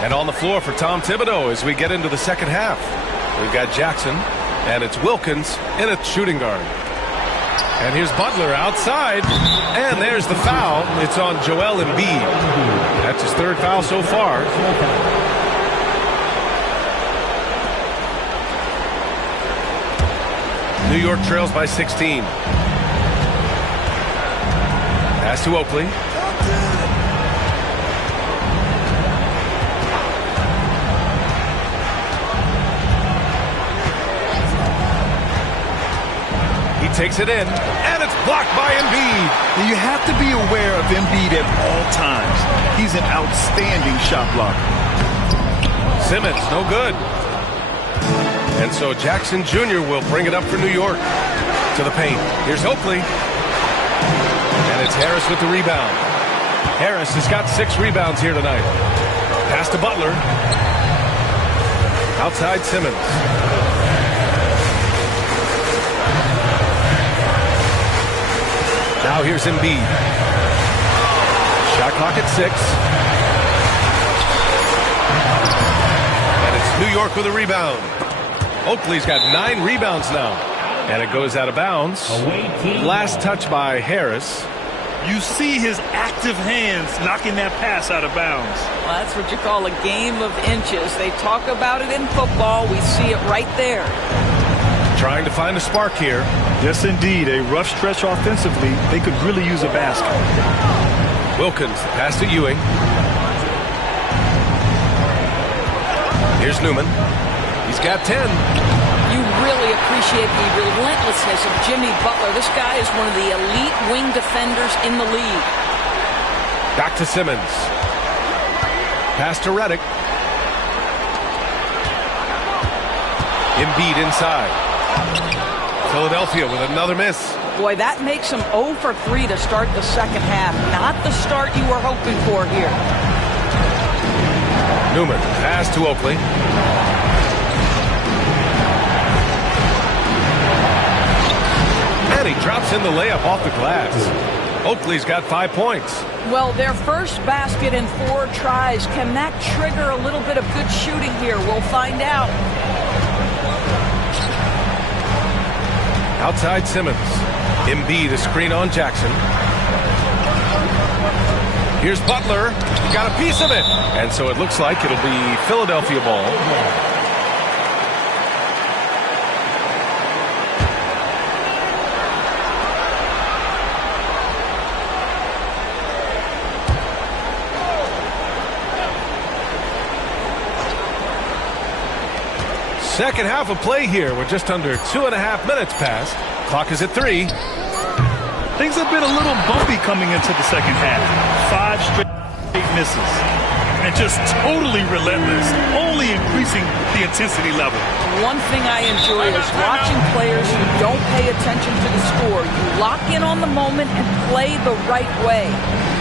And on the floor for Tom Thibodeau as we get into the second half. We've got Jackson, and it's Wilkins in a shooting guard. And here's Butler outside, and there's the foul. It's on Joel Embiid. That's his third foul so far. New York trails by 16. Pass to Oakley. Takes it in, and it's blocked by Embiid. You have to be aware of Embiid at all times. He's an outstanding shot blocker. Simmons, no good. And so Jackson Jr. will bring it up for New York. To the paint. Here's Oakley. And it's Harris with the rebound. Harris has got 6 rebounds here tonight. Pass to Butler. Outside Simmons. Now here's Embiid. Shot clock at 6. And it's New York with a rebound. Oakley's got 9 rebounds now. And it goes out of bounds. Last touch by Harris. You see his active hands knocking that pass out of bounds. Well, that's what you call a game of inches. They talk about it in football. We see it right there. Trying to find a spark here. Yes, indeed. A rough stretch offensively. They could really use a basket. Wilkins, the pass to Ewing. Here's Newman. He's got 10. You really appreciate the relentlessness of Jimmy Butler. This guy is one of the elite wing defenders in the league. Back to Simmons. Pass to Redick. Embiid inside. Philadelphia with another miss. Boy, that makes him 0 for 3 to start the second half. Not the start you were hoping for here. Newman, pass to Oakley. And he drops in the layup off the glass. Oakley's got 5 points. Well, their first basket in 4 tries. Can that trigger a little bit of good shooting here? We'll find out. Outside Simmons. Embiid, a screen on Jackson. Here's Butler. Got a piece of it. And so it looks like it'll be Philadelphia ball. Second half of play here. We're just under 2.5 minutes past. Clock is at 3. Things have been a little bumpy coming into the second half. 5 straight misses. And just totally relentless, only increasing the intensity level. One thing I enjoy is watching players who don't pay attention to the score. You lock in on the moment and play the right way.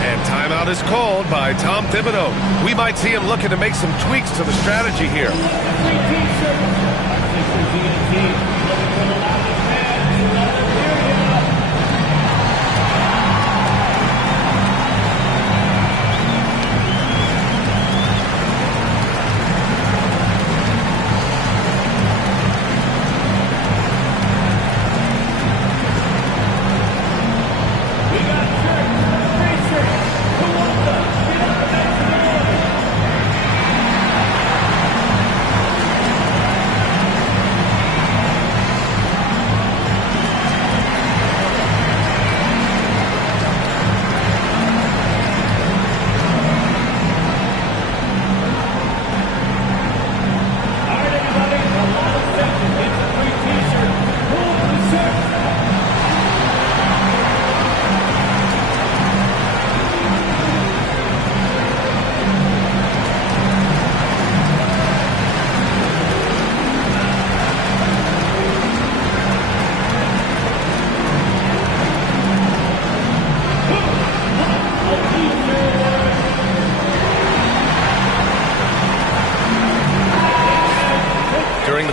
And timeout is called by Tom Thibodeau. We might see him looking to make some tweaks to the strategy here.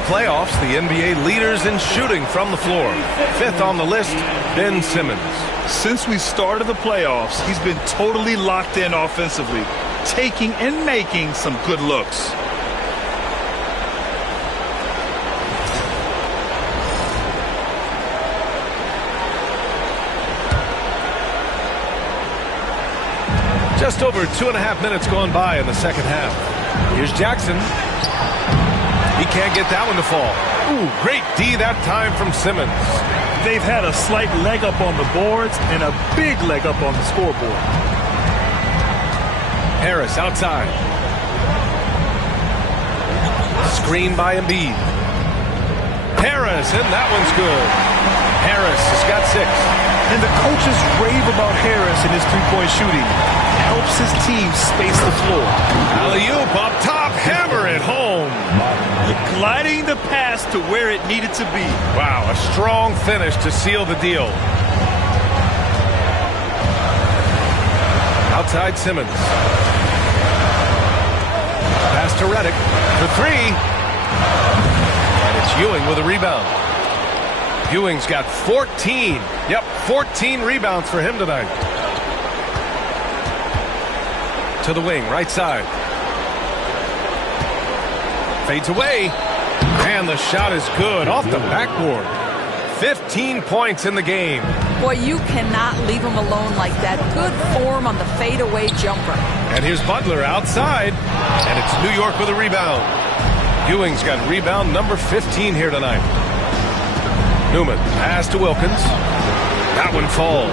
Playoffs, the NBA leaders in shooting from the floor. 5th on the list, Ben Simmons. Since we started the playoffs, he's been totally locked in offensively, taking and making some good looks. Just over 2.5 minutes gone by in the second half. Here's Jackson. He can't get that one to fall. Ooh, great D that time from Simmons. They've had a slight leg up on the boards and a big leg up on the scoreboard. Harris outside. Screen by Embiid. Harris, and that one's good. Harris has got 6. And the coaches rave about Harris and his three-point shooting. Helps his team space the floor. Alley-oop up top, hammer it home. Gliding the pass to where it needed to be. Wow, a strong finish to seal the deal. Outside Simmons. Pass to Redick for 3. And it's Ewing with a rebound. Ewing's got 14. Yep, 14 rebounds for him tonight. To the wing, right side. Fades away. And the shot is good off the backboard. 15 points in the game. Boy, you cannot leave him alone like that. Good form on the fadeaway jumper. And here's Butler outside, and it's New York with a rebound. Ewing's got rebound number 15 here tonight. Newman, pass to Wilkins. That one falls.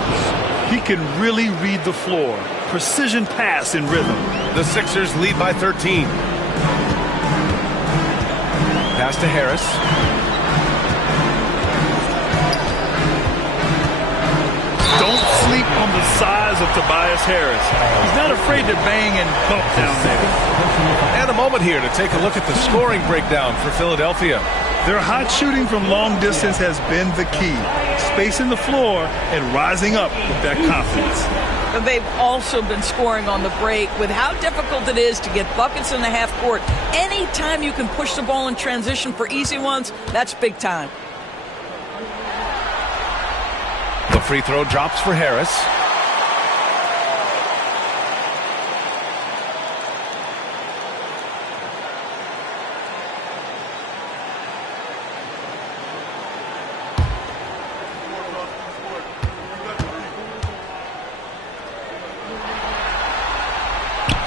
He can really read the floor. Precision pass in rhythm. The Sixers lead by 13. Pass to Harris. Don't sleep on the size of Tobias Harris. He's not afraid to bang and bump down there. And a moment here to take a look at the scoring breakdown for Philadelphia. Their hot shooting from long distance has been the key. Spacing the floor and rising up with that confidence. They've also been scoring on the break. With how difficult it is to get buckets in the half court, anytime you can push the ball in transition for easy ones, that's big time. The free throw drops for Harris.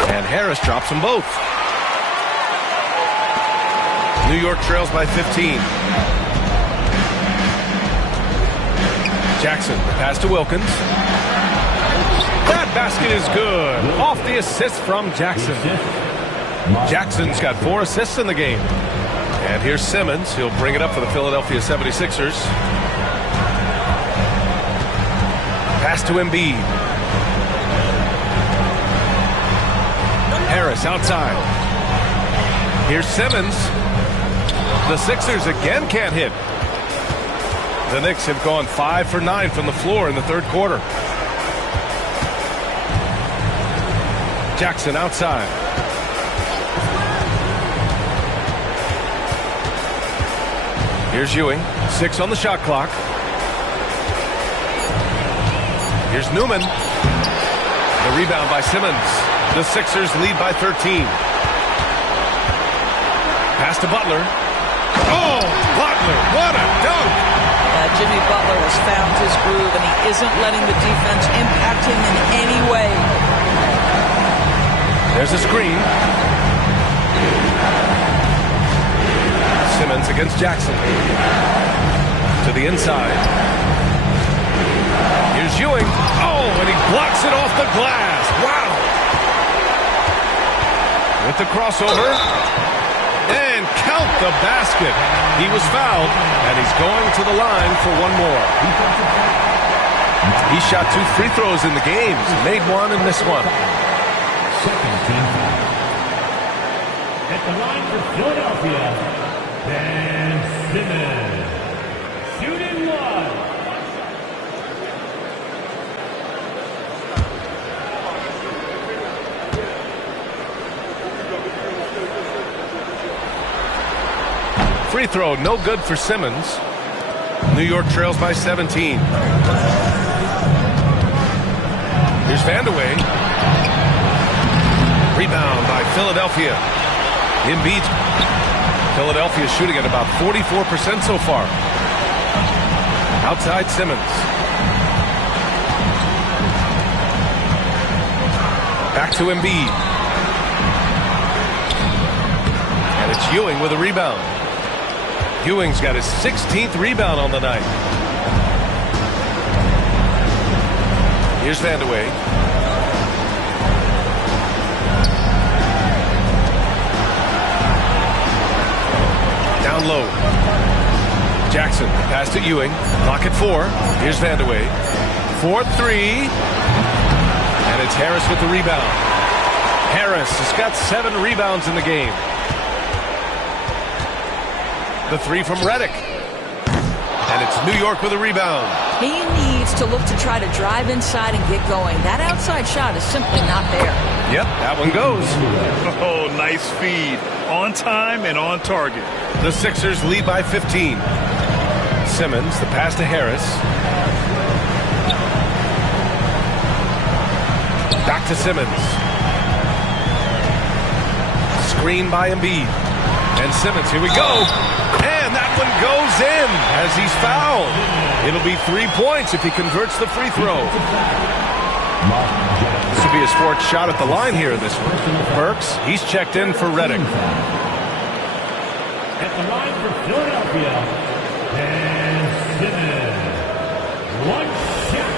And Harris drops them both. New York trails by 15. Jackson, pass to Wilkins. That basket is good. Off the assist from Jackson. Jackson's got 4 assists in the game. And here's Simmons. He'll bring it up for the Philadelphia 76ers. Pass to Embiid. Harris outside. Here's Simmons. The Sixers again can't hit. The Knicks have gone 5 for 9 from the floor in the third quarter. Jackson outside. Here's Ewing. 6 on the shot clock. Here's Newman. The rebound by Simmons. The Sixers lead by 13. Pass to Butler. Oh, Butler, what a dunk! Jimmy Butler has found his groove, and he isn't letting the defense impact him in any way. There's a screen. Simmons against Jackson. To the inside. Here's Ewing. Oh, and he blocks it off the glass. Wow! With the crossover. And count the basket. He was fouled, and he's going to the line for one more. He shot 2 free throws in the games, made 1 and missed 1. Second team foul. At the line for Philadelphia, Ben Simmons. Shooting 1. Free throw, no good for Simmons. New York trails by 17. Here's Vandeweghe. Rebound by Philadelphia. Embiid. Philadelphia shooting at about 44% so far. Outside Simmons. Back to Embiid. And it's Ewing with a rebound. Ewing's got his 16th rebound on the night. Here's Vandeweghe. Down low. Jackson, pass to Ewing. Clock at 4. Here's Vandeweghe. 4-3. And it's Harris with the rebound. Harris has got 7 rebounds in the game. The 3 from Redick. And it's New York with a rebound. He needs to look to try to drive inside and get going. That outside shot is simply not there. Yep, that one goes. Oh, nice feed. On time and on target. The Sixers lead by 15. Simmons, the pass to Harris. Back to Simmons. Screen by Embiid. And Simmons, here we go. And that one goes in as he's fouled. It'll be 3 points if he converts the free throw. This will be his fourth shot at the line here in this one. Burks, he's checked in for Reddick. At the line for Philadelphia, and Simmons. One shot.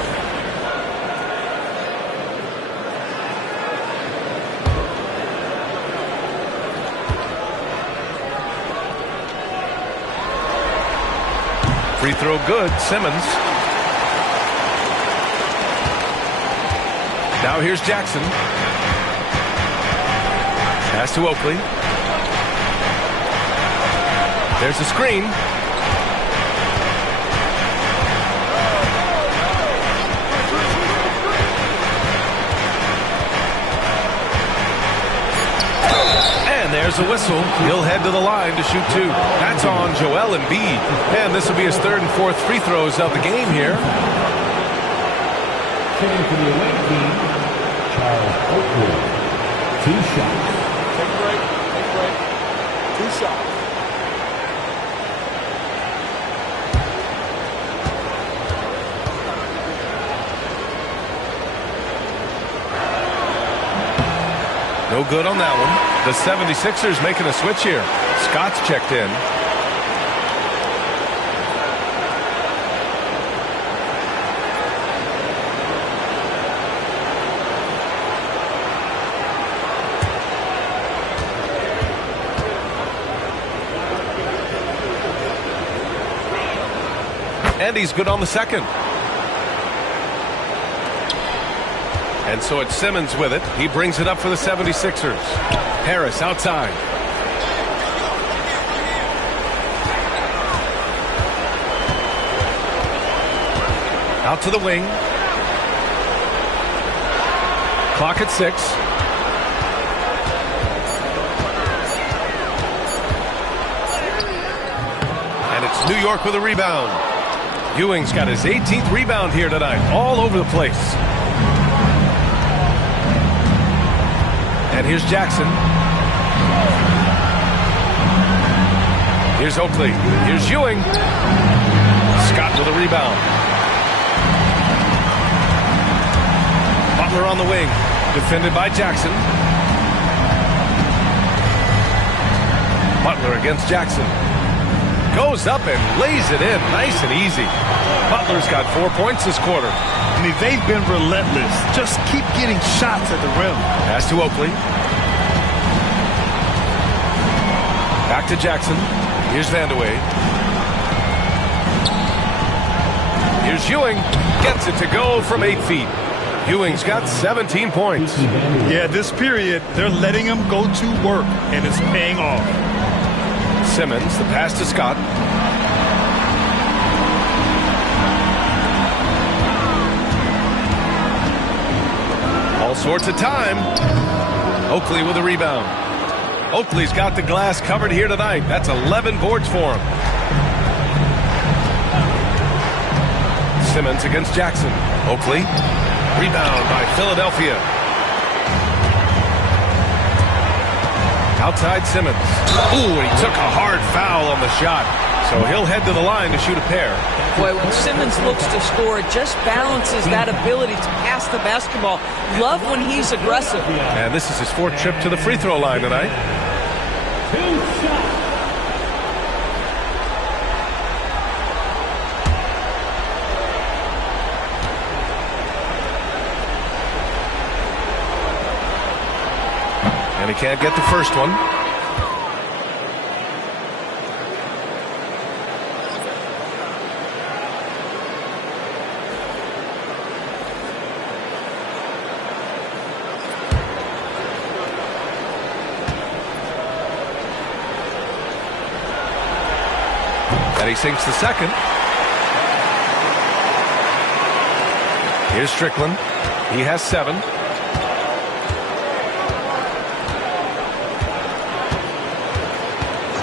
Free throw good, Simmons. Now here's Jackson. Pass to Oakley. There's the screen. And there's a whistle. He'll head to the line to shoot 2. That's on Joel Embiid. And this will be his third and fourth free throws of the game here. Shooting for the away team, Charles Oakley. 2 shots. Take a break. Take a break. 2 shots. No good on that one. The 76ers making a switch here. Scott's checked in. And he's good on the second. And so it's Simmons with it. He brings it up for the 76ers. Harris outside. Out to the wing. Clock at 6. And it's New York with a rebound. Ewing's got his 18th rebound here tonight. All over the place. And here's Jackson. Here's Oakley. Here's Ewing. Scott with a rebound. Butler on the wing. Defended by Jackson. Butler against Jackson. Goes up and lays it in. Nice and easy. Butler's got 4 points this quarter. I mean, they've been relentless. Just keep getting shots at the rim. Pass to Oakley. Back to Jackson. Here's Vandeweghe. Here's Ewing. Gets it to go from 8 feet. Ewing's got 17 points. Yeah, this period, they're letting him go to work, and it's paying off. Simmons, the pass to Scott. All sorts of time. Oakley with a rebound. Oakley's got the glass covered here tonight. That's 11 boards for him. Simmons against Jackson. Oakley. Rebound by Philadelphia. Outside Simmons. Ooh, he took a hard foul on the shot. So he'll head to the line to shoot a pair. Boy, when Simmons looks to score, it just balances that ability to pass the basketball. Love when he's aggressive. And this is his 4th trip to the free throw line tonight. 2 shots. And he can't get the first one. And he sinks the second. Here's Strickland. He has 7.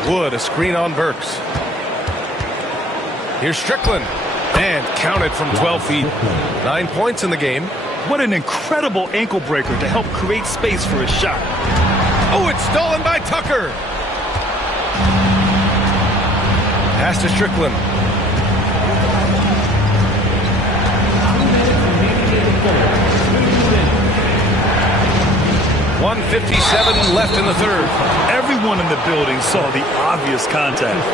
Wood, a screen on Burks. Here's Strickland. And counted from 12 feet. 9 points in the game. What an incredible ankle breaker to help create space for his shot. Oh, it's stolen by Tucker. Pass to Strickland. 1:57 left in the third. Everyone in the building saw the obvious contact.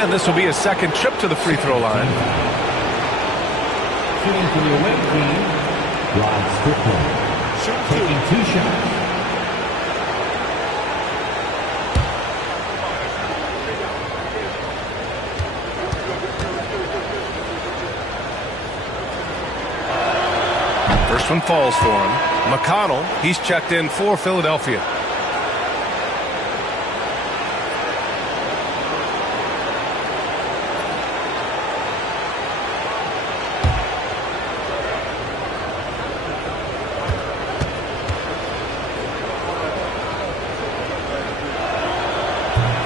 And this will be his second trip to the free throw line. Shooting for the away team, Rod Strickland. Taking 2 shots. First one falls for him. McConnell, he's checked in for Philadelphia.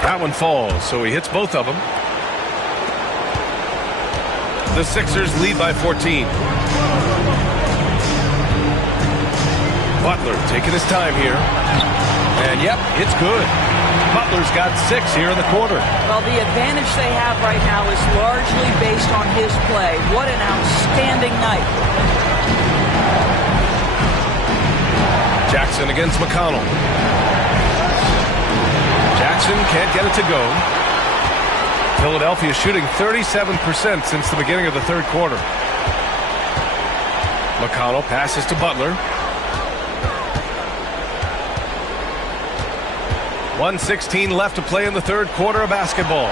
That one falls, so he hits both of them. The Sixers lead by 14. Butler taking his time here. And yep, it's good. Butler's got 6 here in the quarter. Well, the advantage they have right now is largely based on his play. What an outstanding night. Jackson against McConnell. Jackson can't get it to go. Philadelphia shooting 37% since the beginning of the third quarter. McConnell passes to Butler. 1:16 left to play in the third quarter of basketball.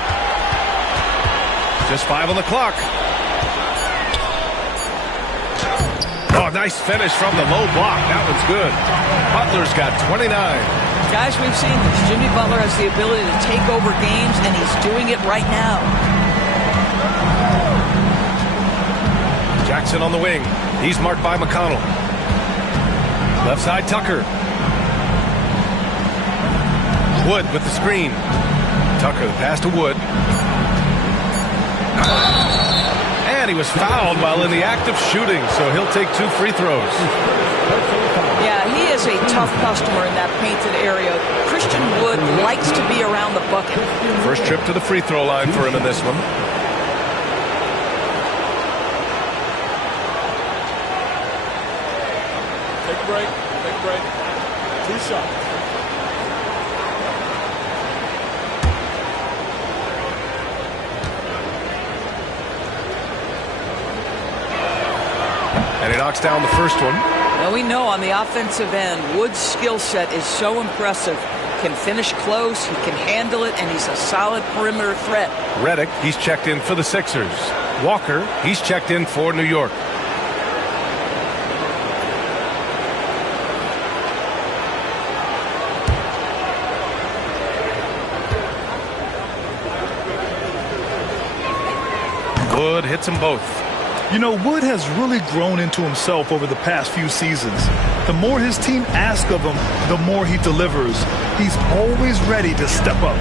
Just 5 on the clock. Oh, nice finish from the low block. That one's good. Butler's got 29. Guys, we've seen this. Jimmy Butler has the ability to take over games, and he's doing it right now. Jackson on the wing. He's marked by McConnell. Left side, Tucker. Wood with the screen. Tucker, the pass to Wood. And he was fouled while in the act of shooting, so he'll take 2 free throws. Yeah, he is a tough customer in that painted area. Christian Wood likes to be around the bucket. First trip to the free throw line for him in this one. Take a break. Take a break. 2 shots. And he knocks down the first one. Well, we know on the offensive end, Wood's skill set is so impressive. Can finish close, he can handle it, and he's a solid perimeter threat. Redick, he's checked in for the Sixers. Walker, he's checked in for New York. Wood hits them both. You know, Wood has really grown into himself over the past few seasons. The more his team asks of him, the more he delivers. He's always ready to step up.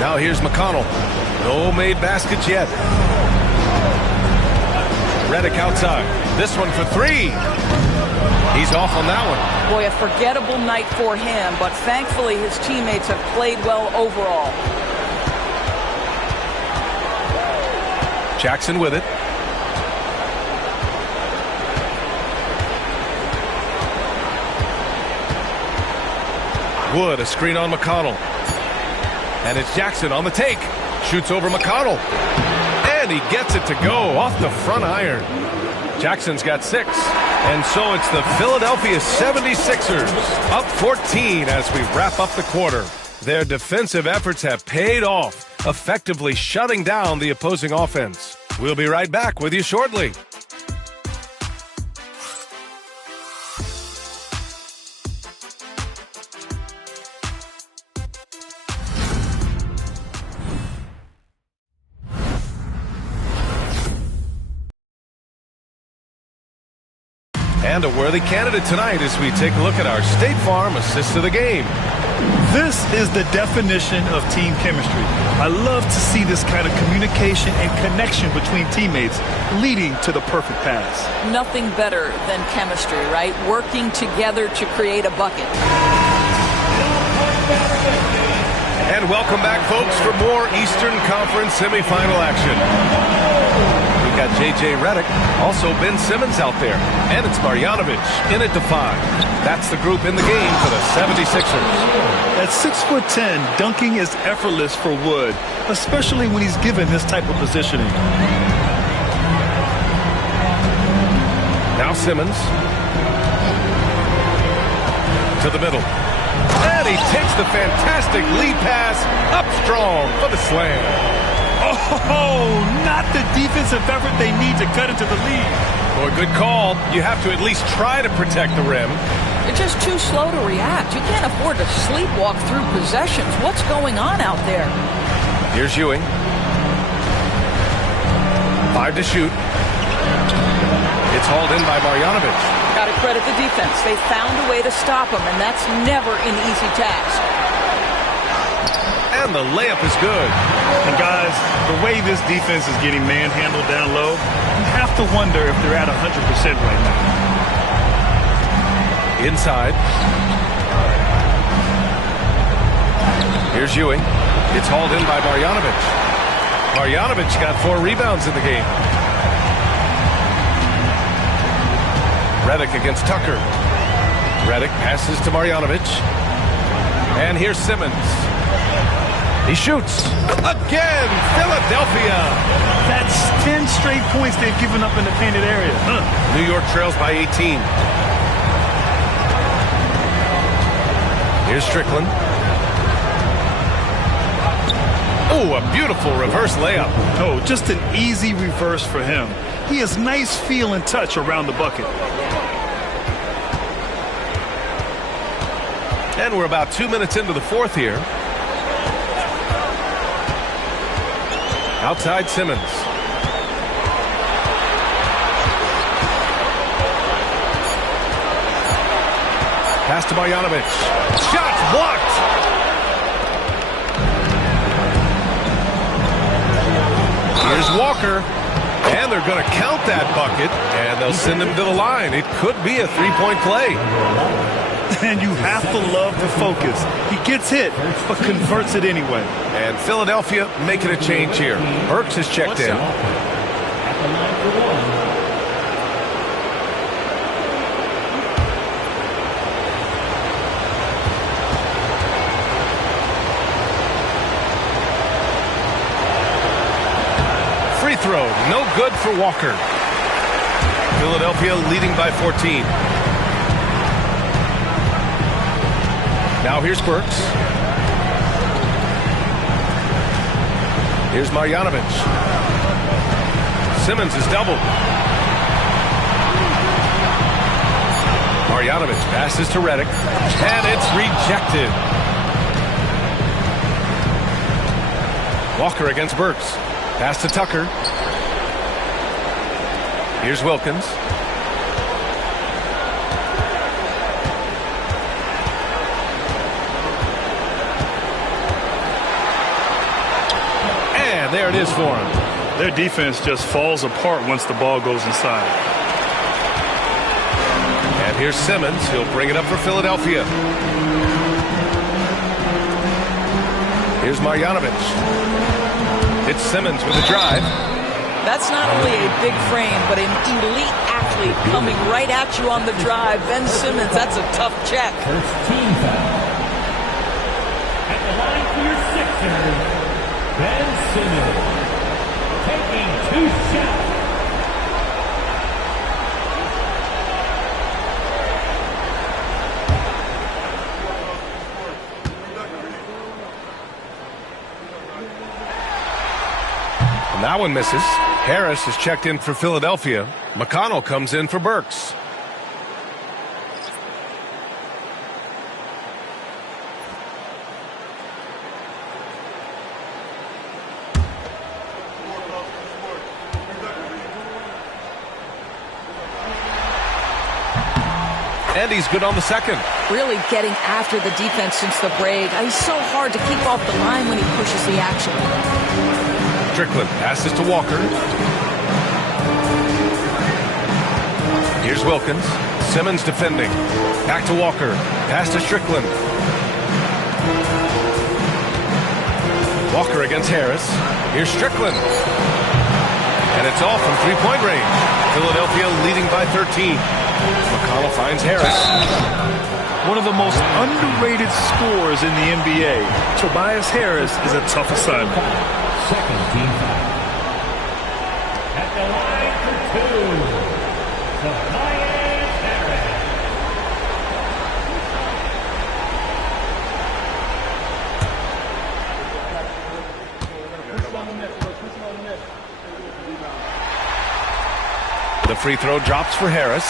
Now here's McConnell. No made baskets yet. Redick outside. This one for 3. He's off on that one. Boy, a forgettable night for him, but thankfully his teammates have played well overall. Jackson with it. Wood, a screen on McConnell. And it's Jackson on the take. Shoots over McConnell. And he gets it to go off the front iron. Jackson's got 6. And so it's the Philadelphia 76ers up 14 as we wrap up the quarter. Their defensive efforts have paid off, effectively shutting down the opposing offense. We'll be right back with you shortly. And a worthy candidate tonight as we take a look at our State Farm assist of the game. This is the definition of team chemistry. I love to see this kind of communication and connection between teammates leading to the perfect pass. Nothing better than chemistry, right? Working together to create a bucket. And welcome back, folks, for more Eastern Conference semifinal action. We've got J.J. Redick, also Ben Simmons out there, and it's Marjanovic in at the 5. That's the group in the game for the 76ers. At 6'10", dunking is effortless for Wood, especially when he's given this type of positioning. Now Simmons to the middle. And he takes the fantastic lead pass up strong for the slam. Oh, not the defensive effort they need to cut into the lead. Well, good call. You have to at least try to protect the rim. You're just too slow to react. You can't afford to sleepwalk through possessions. What's going on out there? Here's Ewing. 5 to shoot. It's hauled in by Marjanovic. Got to credit the defense. They found a way to stop him, and that's never an easy task. And the layup is good. And guys, the way this defense is getting manhandled down low, you have to wonder if they're at 100% right now. Inside. Here's Ewing. It's hauled in by Marjanovic. Marjanovic got 4 rebounds in the game. Redick against Tucker. Redick passes to Marjanovic. And here's Simmons. He shoots. Again, Philadelphia. That's 10 straight points they've given up in the painted area. New York trails by 18. Here's Strickland. Oh, a beautiful reverse layup. Oh, just an easy reverse for him. He has nice feel and touch around the bucket. And we're about 2 minutes into the fourth here. Outside Simmons. Pass to Marjanovic. Shot blocked. Here's Walker. And they're going to count that bucket, and they'll send him to the line. It could be a three-point play. And you have to love the focus. He gets hit, but converts it anyway. And Philadelphia making a change here. Burks has checked in. Free throw, no good for Walker. Philadelphia leading by 14. Now here's Burks. Here's Marjanovic. Simmons is doubled. Marjanovic passes to Redick, and it's rejected. Walker against Burks. Pass to Tucker. Here's Wilkins. And there it is for him. Their defense just falls apart once the ball goes inside. And here's Simmons. He'll bring it up for Philadelphia. Here's Marjanovic. It's Simmons with a drive. That's not only a big frame, but an elite athlete coming right at you on the drive. Ben Simmons, that's a tough check. First team foul. At the line for your Sixers, Ben Simmons taking 2 shots. And that one misses. Harris has checked in for Philadelphia. McConnell comes in for Burks. And he's good on the second. Really getting after the defense since the break. He's so hard to keep off the line when he pushes the action. Strickland passes to Walker. Here's Wilkins. Simmons defending. Back to Walker. Pass to Strickland. Walker against Harris. Here's Strickland. And it's off from three-point range. Philadelphia leading by 13. McConnell finds Harris. One of the most underrated scorers in the NBA. Tobias Harris is a tough assignment. Second team foul. At the line for two, Tobias Harris. The free throw drops for Harris.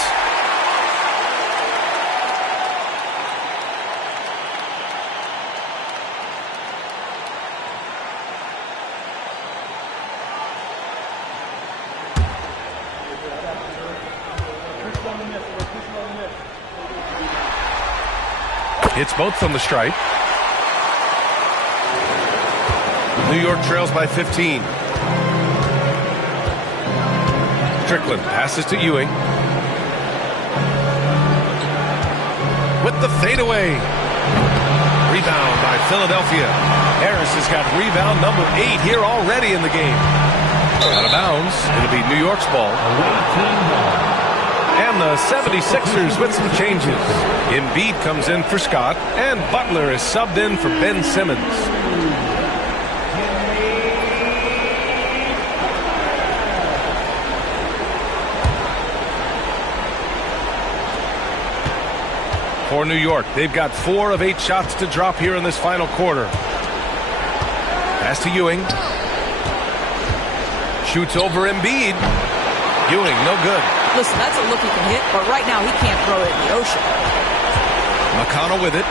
Hits both from the stripe. New York trails by 15. Strickland passes to Ewing. With the fadeaway. Rebound by Philadelphia. Harris has got rebound number 8 here already in the game. Out of bounds. It'll be New York's ball. And the 76ers with some changes. Embiid comes in for Scott, and Butler is subbed in for Ben Simmons. For New York, they've got 4 of 8 shots to drop here in this final quarter. Pass to Ewing. Shoots over Embiid. Ewing, no good. Listen, that's a look he can hit, but right now he can't throw it in the ocean. McConnell with it.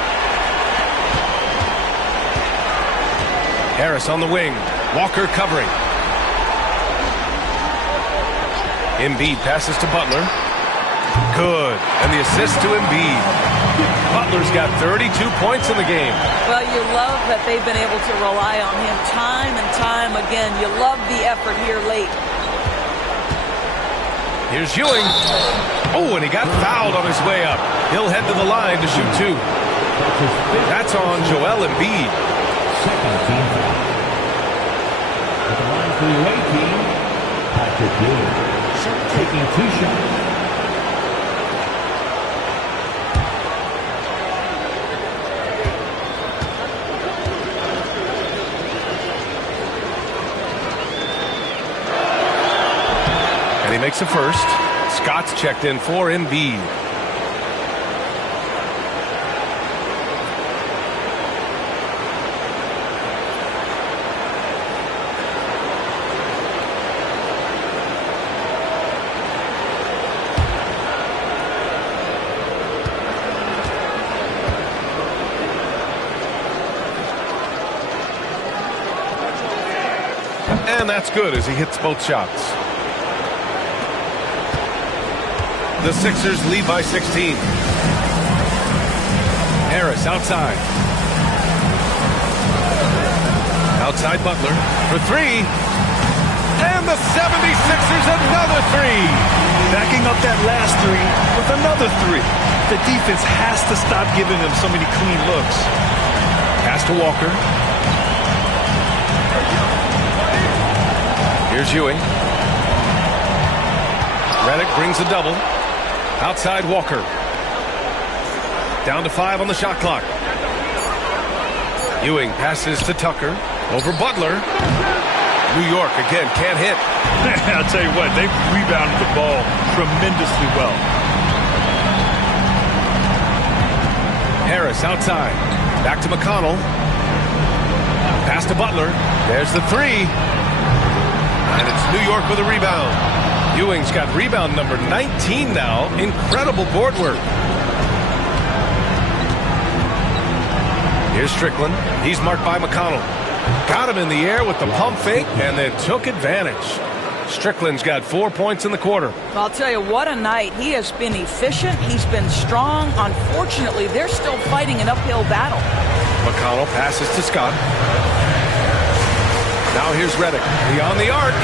Harris on the wing. Walker covering. Embiid passes to Butler. Good. And the assist to Embiid. Butler's got 32 points in the game. Well, you love that they've been able to rely on him time and time again. You love the effort here late. Here's Ewing. Oh, and he got fouled on his way up. He'll head to the line to shoot 2. That's on Joel Embiid. Second team foul. At the line for the away team, Patrick Ewing. Taking 2 shots. He makes a first. Scott's checked in for Embiid. And that's good as he hits both shots. The Sixers lead by 16. Harris outside. Outside Butler for 3. And the 76ers another 3. Backing up that last 3 with another 3. The defense has to stop giving them so many clean looks. Pass to Walker. Here's Ewing. Redick brings a double. Outside Walker. Down to 5 on the shot clock. Ewing passes to Tucker. Over Butler. New York again can't hit. I'll tell you what, they've rebounded the ball tremendously well. Harris outside. Back to McConnell. Pass to Butler. There's the 3. And it's New York with a rebound. Ewing's got rebound number 19 now. Incredible board work. Here's Strickland. He's marked by McConnell. Got him in the air with the pump fake and then took advantage. Strickland's got 4 points in the quarter. I'll tell you, what a night. He has been efficient. He's been strong. Unfortunately, they're still fighting an uphill battle. McConnell passes to Scott. Now here's Redick. Beyond the arc.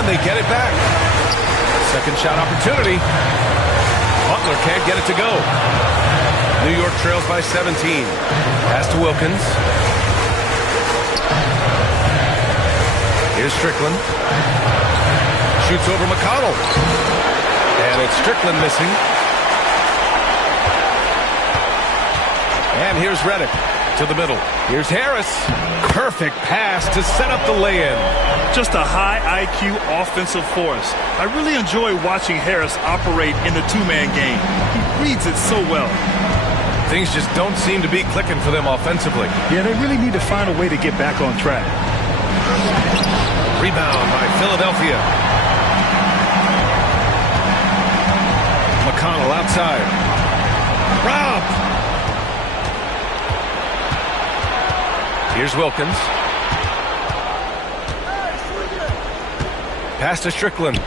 And they get it back. Second shot opportunity. Butler can't get it to go. New York trails by 17. Pass to Wilkins. Here's Strickland. Shoots over McConnell. And it's Strickland missing. And here's Redick to the middle. Here's Harris. Perfect pass to set up the lay-in. Just a high IQ offensive force. I really enjoy watching Harris operate in the two-man game. He reads it so well. Things just don't seem to be clicking for them offensively. Yeah, they really need to find a way to get back on track. Rebound by Philadelphia. McConnell outside. Robbed. Here's Wilkins. Pass to Strickland.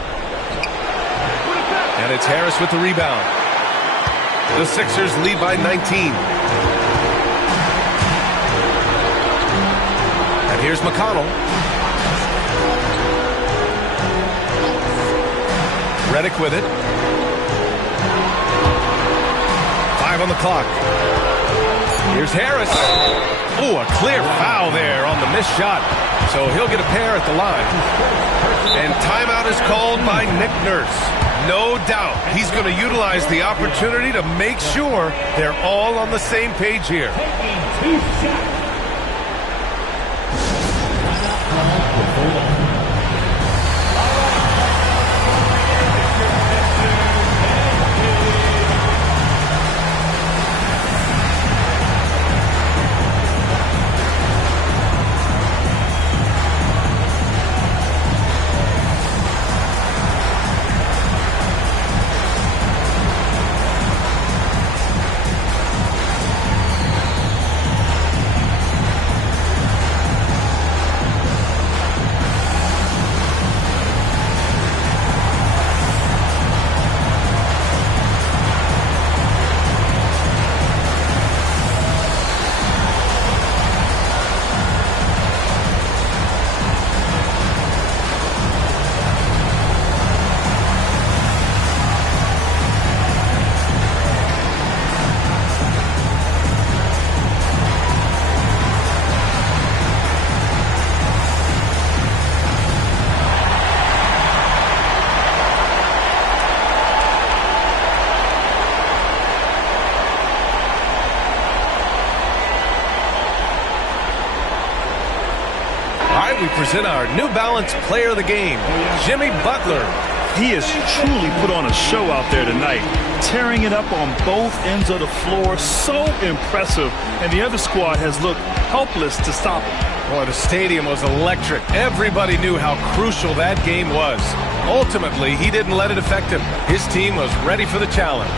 And it's Harris with the rebound. The Sixers lead by 19. And here's McConnell. Redick with it. 5 on the clock. Here's Harris. Oh, a clear foul there on the missed shot. So he'll get a pair at the line. And timeout is called by Nick Nurse. No doubt he's going to utilize the opportunity to make sure they're all on the same page here. We present our New Balance Player of the Game, Jimmy Butler. He has truly put on a show out there tonight, tearing it up on both ends of the floor. So impressive, and the other squad has looked helpless to stop him. Boy, the stadium was electric. Everybody knew how crucial that game was. Ultimately, he didn't let it affect him. His team was ready for the challenge.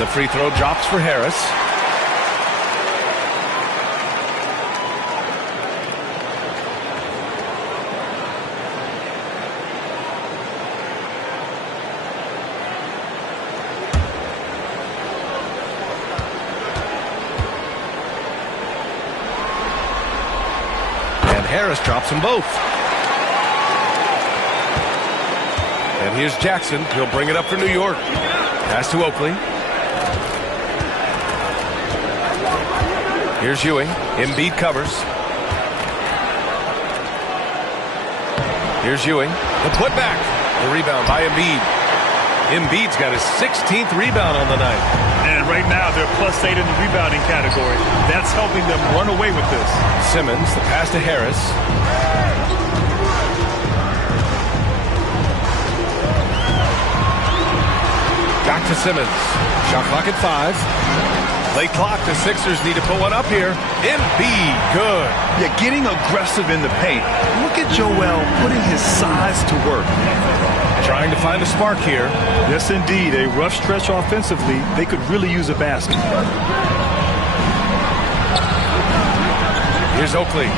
The free throw drops for Harris. And Harris drops them both. And here's Jackson. He'll bring it up for New York. Pass to Oakley. Here's Ewing. Embiid covers. Here's Ewing. The putback. The rebound by Embiid. Embiid's got his 16th rebound on the night. And right now they're +8 in the rebounding category. That's helping them run away with this. Simmons, the pass to Harris. Back to Simmons. Shot clock at 5. Late clock, the Sixers need to put one up here. Embiid, good. Yeah, getting aggressive in the paint. Look at Joel putting his size to work. Trying to find a spark here. Yes, indeed. A rough stretch offensively. They could really use a basket. Here's Oakley.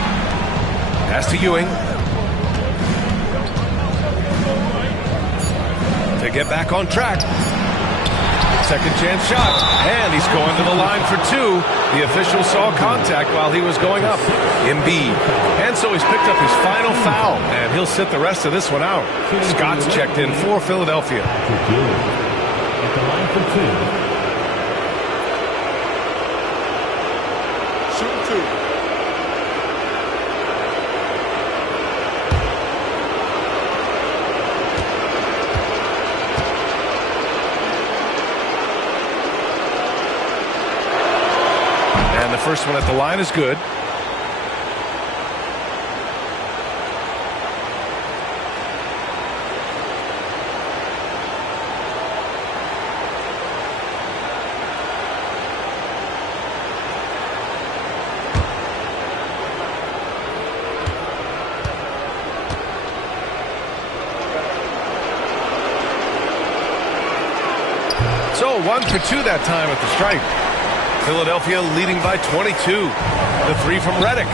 Pass to Ewing. to get back on track. Second chance shot, and he's going to the line for two. The official saw contact while he was going up. Embiid. And so he's picked up his final foul, and he'll sit the rest of this one out. Scott's checked in for Philadelphia. At the line for two. Shoot two. And the first one at the line is good. So 1 for 2 that time at the stripe. Philadelphia leading by 22. The three from Redick.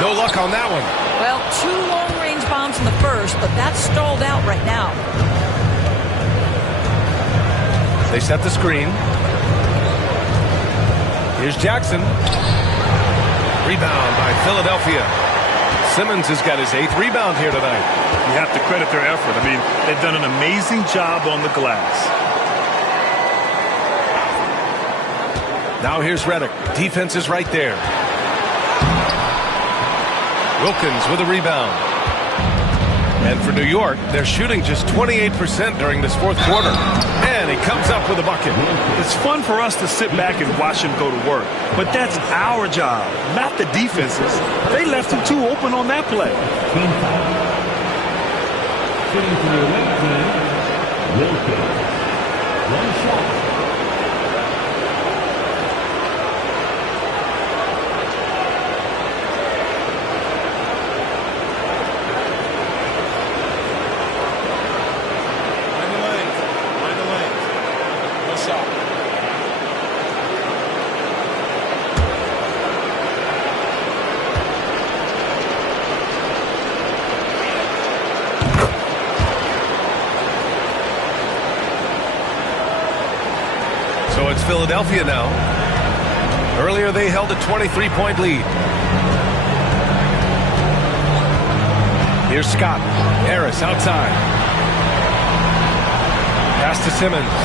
No luck on that one. Well, 2 long-range bombs in the first, but that's stalled out right now. They set the screen. Here's Jackson. Rebound by Philadelphia. Simmons has got his 8th rebound here tonight. You have to credit their effort. I mean, they've done an amazing job on the glass. Now here's Redick. Defense is right there. Wilkins with a rebound. And for New York, they're shooting just 28% during this fourth quarter. And he comes up with a bucket. It's fun for us to sit back and watch him go to work. But that's our job, not the defense's. They left him too open on that play. Team foul. Shooting for the away team, Wilkins. One shot. So it's Philadelphia now. Earlier they held a 23-point lead. Here's Scott. Harris outside. Pass to Simmons.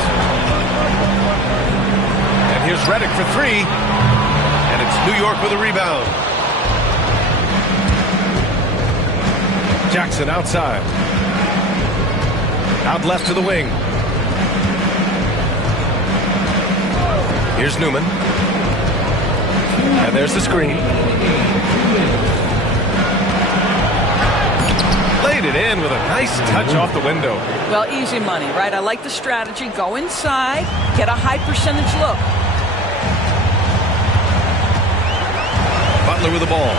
And here's Redick for three. And it's New York with a rebound. Jackson outside. Out left to the wing. Here's Newman. And there's the screen. Laid it in with a nice touch off the window. Well, easy money, right? I like the strategy. Go inside, get a high percentage look. Butler with the ball.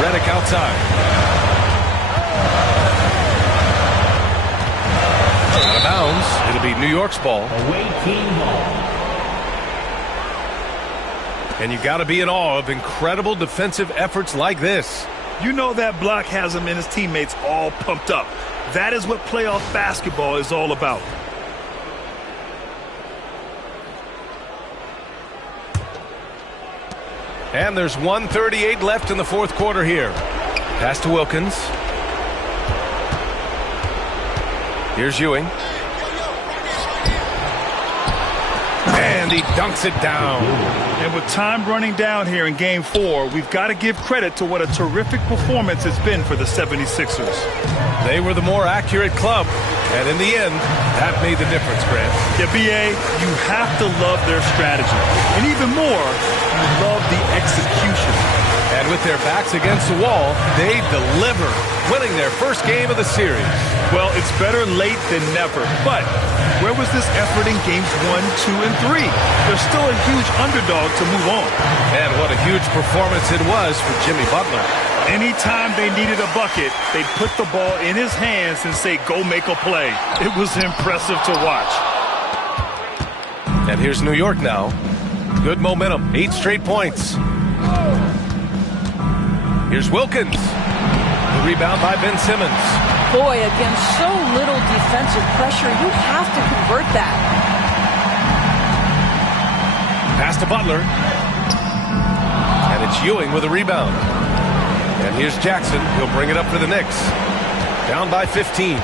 Redick outside. Out of bounds. It'll be New York's ball. Away team ball. And you got to be in awe of incredible defensive efforts like this. You know that block has him and his teammates all pumped up. That is what playoff basketball is all about. And there's 1:38 left in the fourth quarter here. Pass to Wilkins. Here's Ewing. And he dunks it down. And with time running down here in Game 4, we've got to give credit to what a terrific performance it's been for the 76ers. They were the more accurate club, and in the end, that made the difference, Grant. Yeah, B.A., you have to love their strategy. And even more, you love the execution. And with their backs against the wall, they deliver, winning their first game of the series. Well, it's better late than never. But where was this effort in Games 1, 2, and 3? They're still a huge underdog to move on. And what a huge performance it was for Jimmy Butler. Anytime they needed a bucket, they'd put the ball in his hands and say, go make a play. It was impressive to watch. And here's New York now. Good momentum, 8 straight points. Here's Wilkins. The rebound by Ben Simmons. Boy, against so little defensive pressure, you have to convert that. Pass to Butler. And it's Ewing with a rebound. And here's Jackson. He'll bring it up for the Knicks. Down by 15.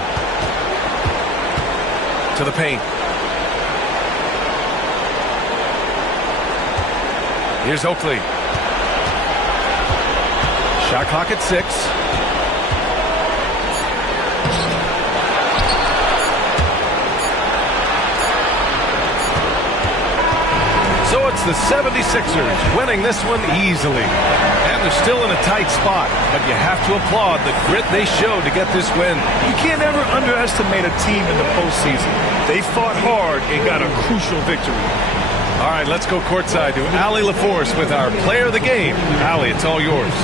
To the paint. Here's Oakley. Shot clock at 6. So it's the 76ers winning this one easily. And they're still in a tight spot, but you have to applaud the grit they showed to get this win. You can't ever underestimate a team in the postseason. They fought hard and got a crucial victory. All right, let's go courtside to Allie LaForce with our player of the game. Allie, it's all yours.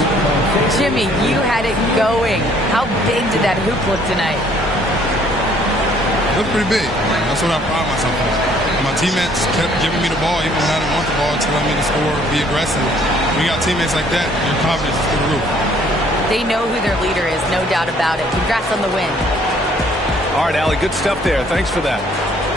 Jimmy, you had it going. How big did that hoop look tonight? It was pretty big. That's what I pride myself on. My teammates kept giving me the ball even when I didn't want the ball, telling me to score, be aggressive. When you got teammates like that, your confidence is through the roof. They know who their leader is, no doubt about it. Congrats on the win. All right, Allie, good stuff there. Thanks for that.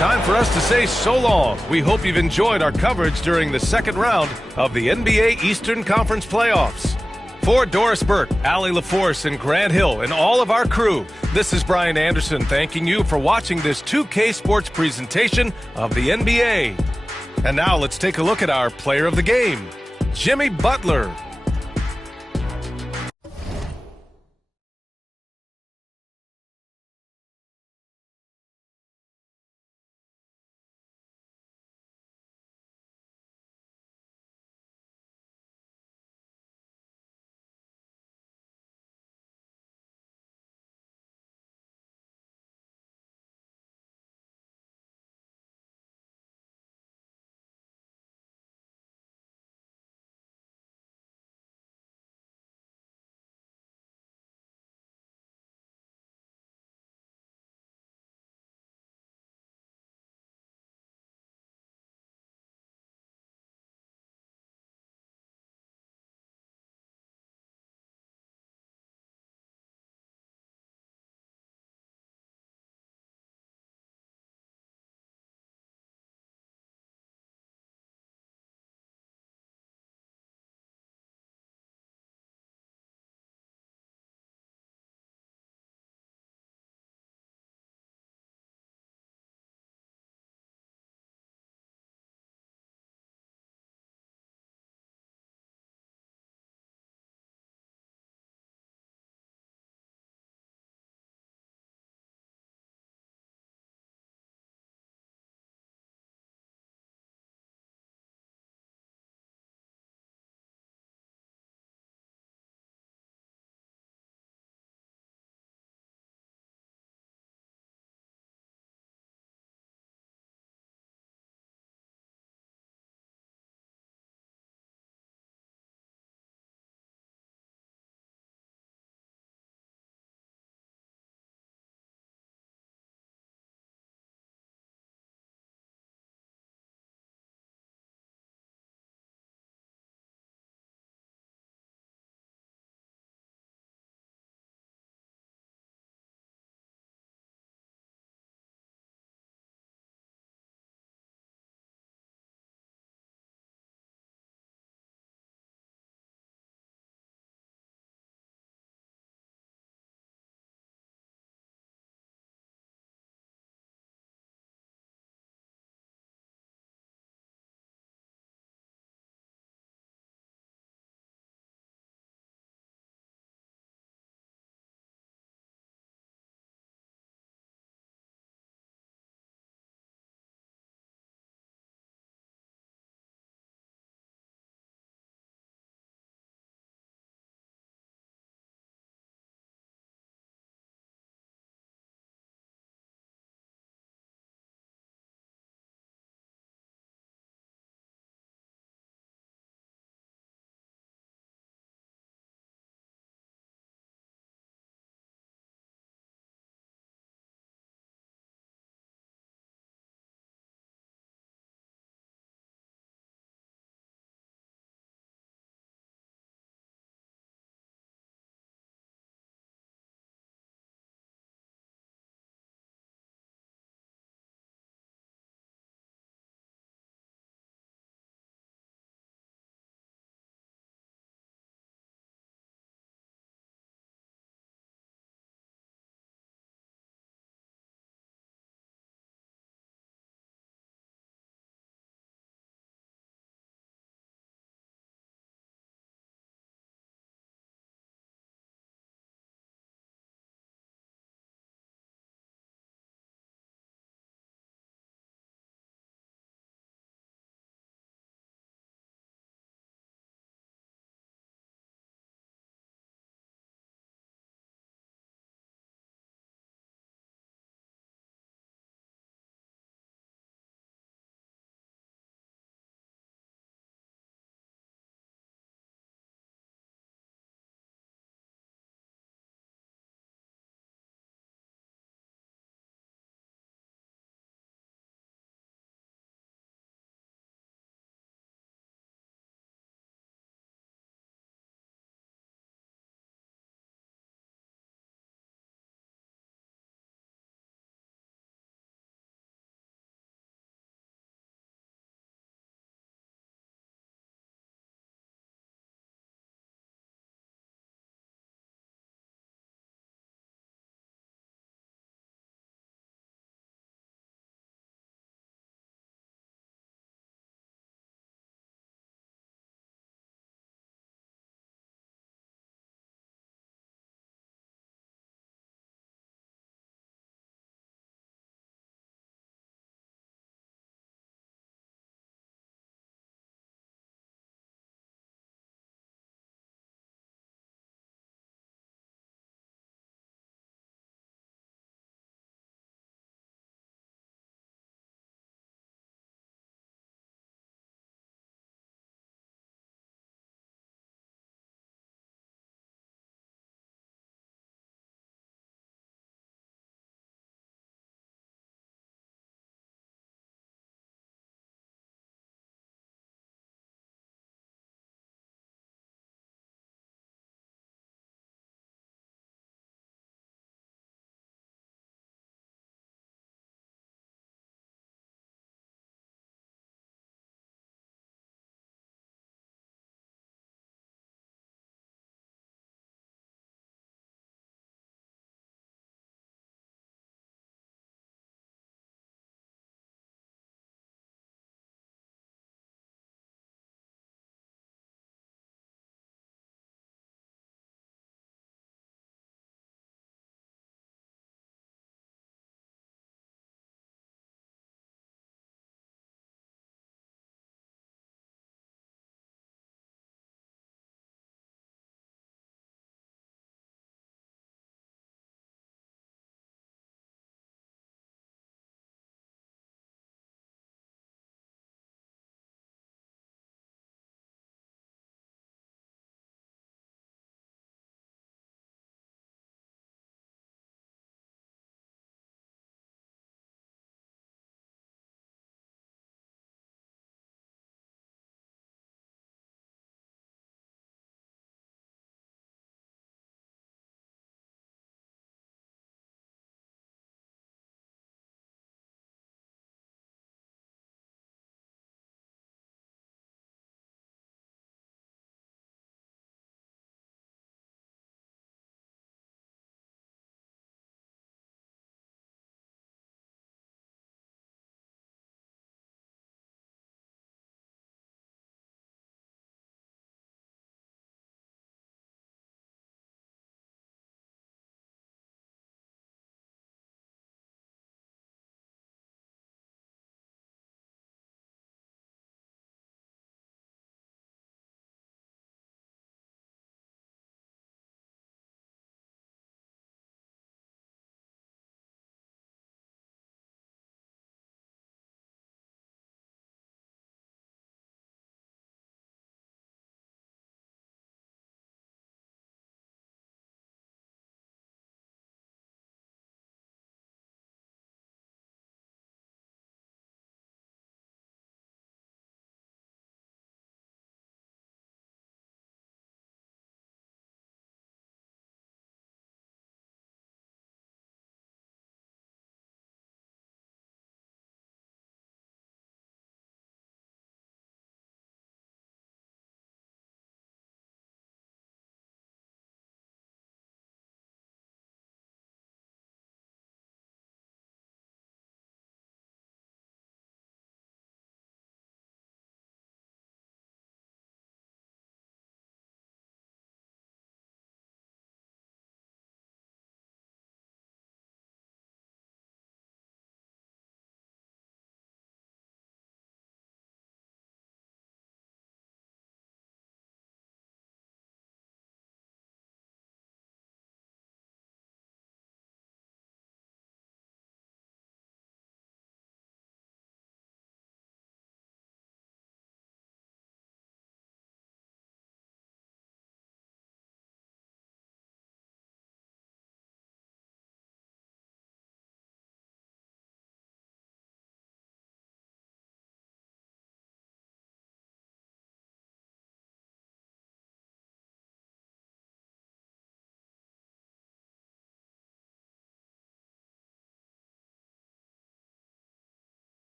Time for us to say so long. We hope you've enjoyed our coverage during the second round of the NBA Eastern Conference Playoffs. For Doris Burke, Allie LaForce, and Grant Hill, and all of our crew, this is Brian Anderson thanking you for watching this 2K Sports presentation of the NBA. And now let's take a look at our player of the game, Jimmy Butler.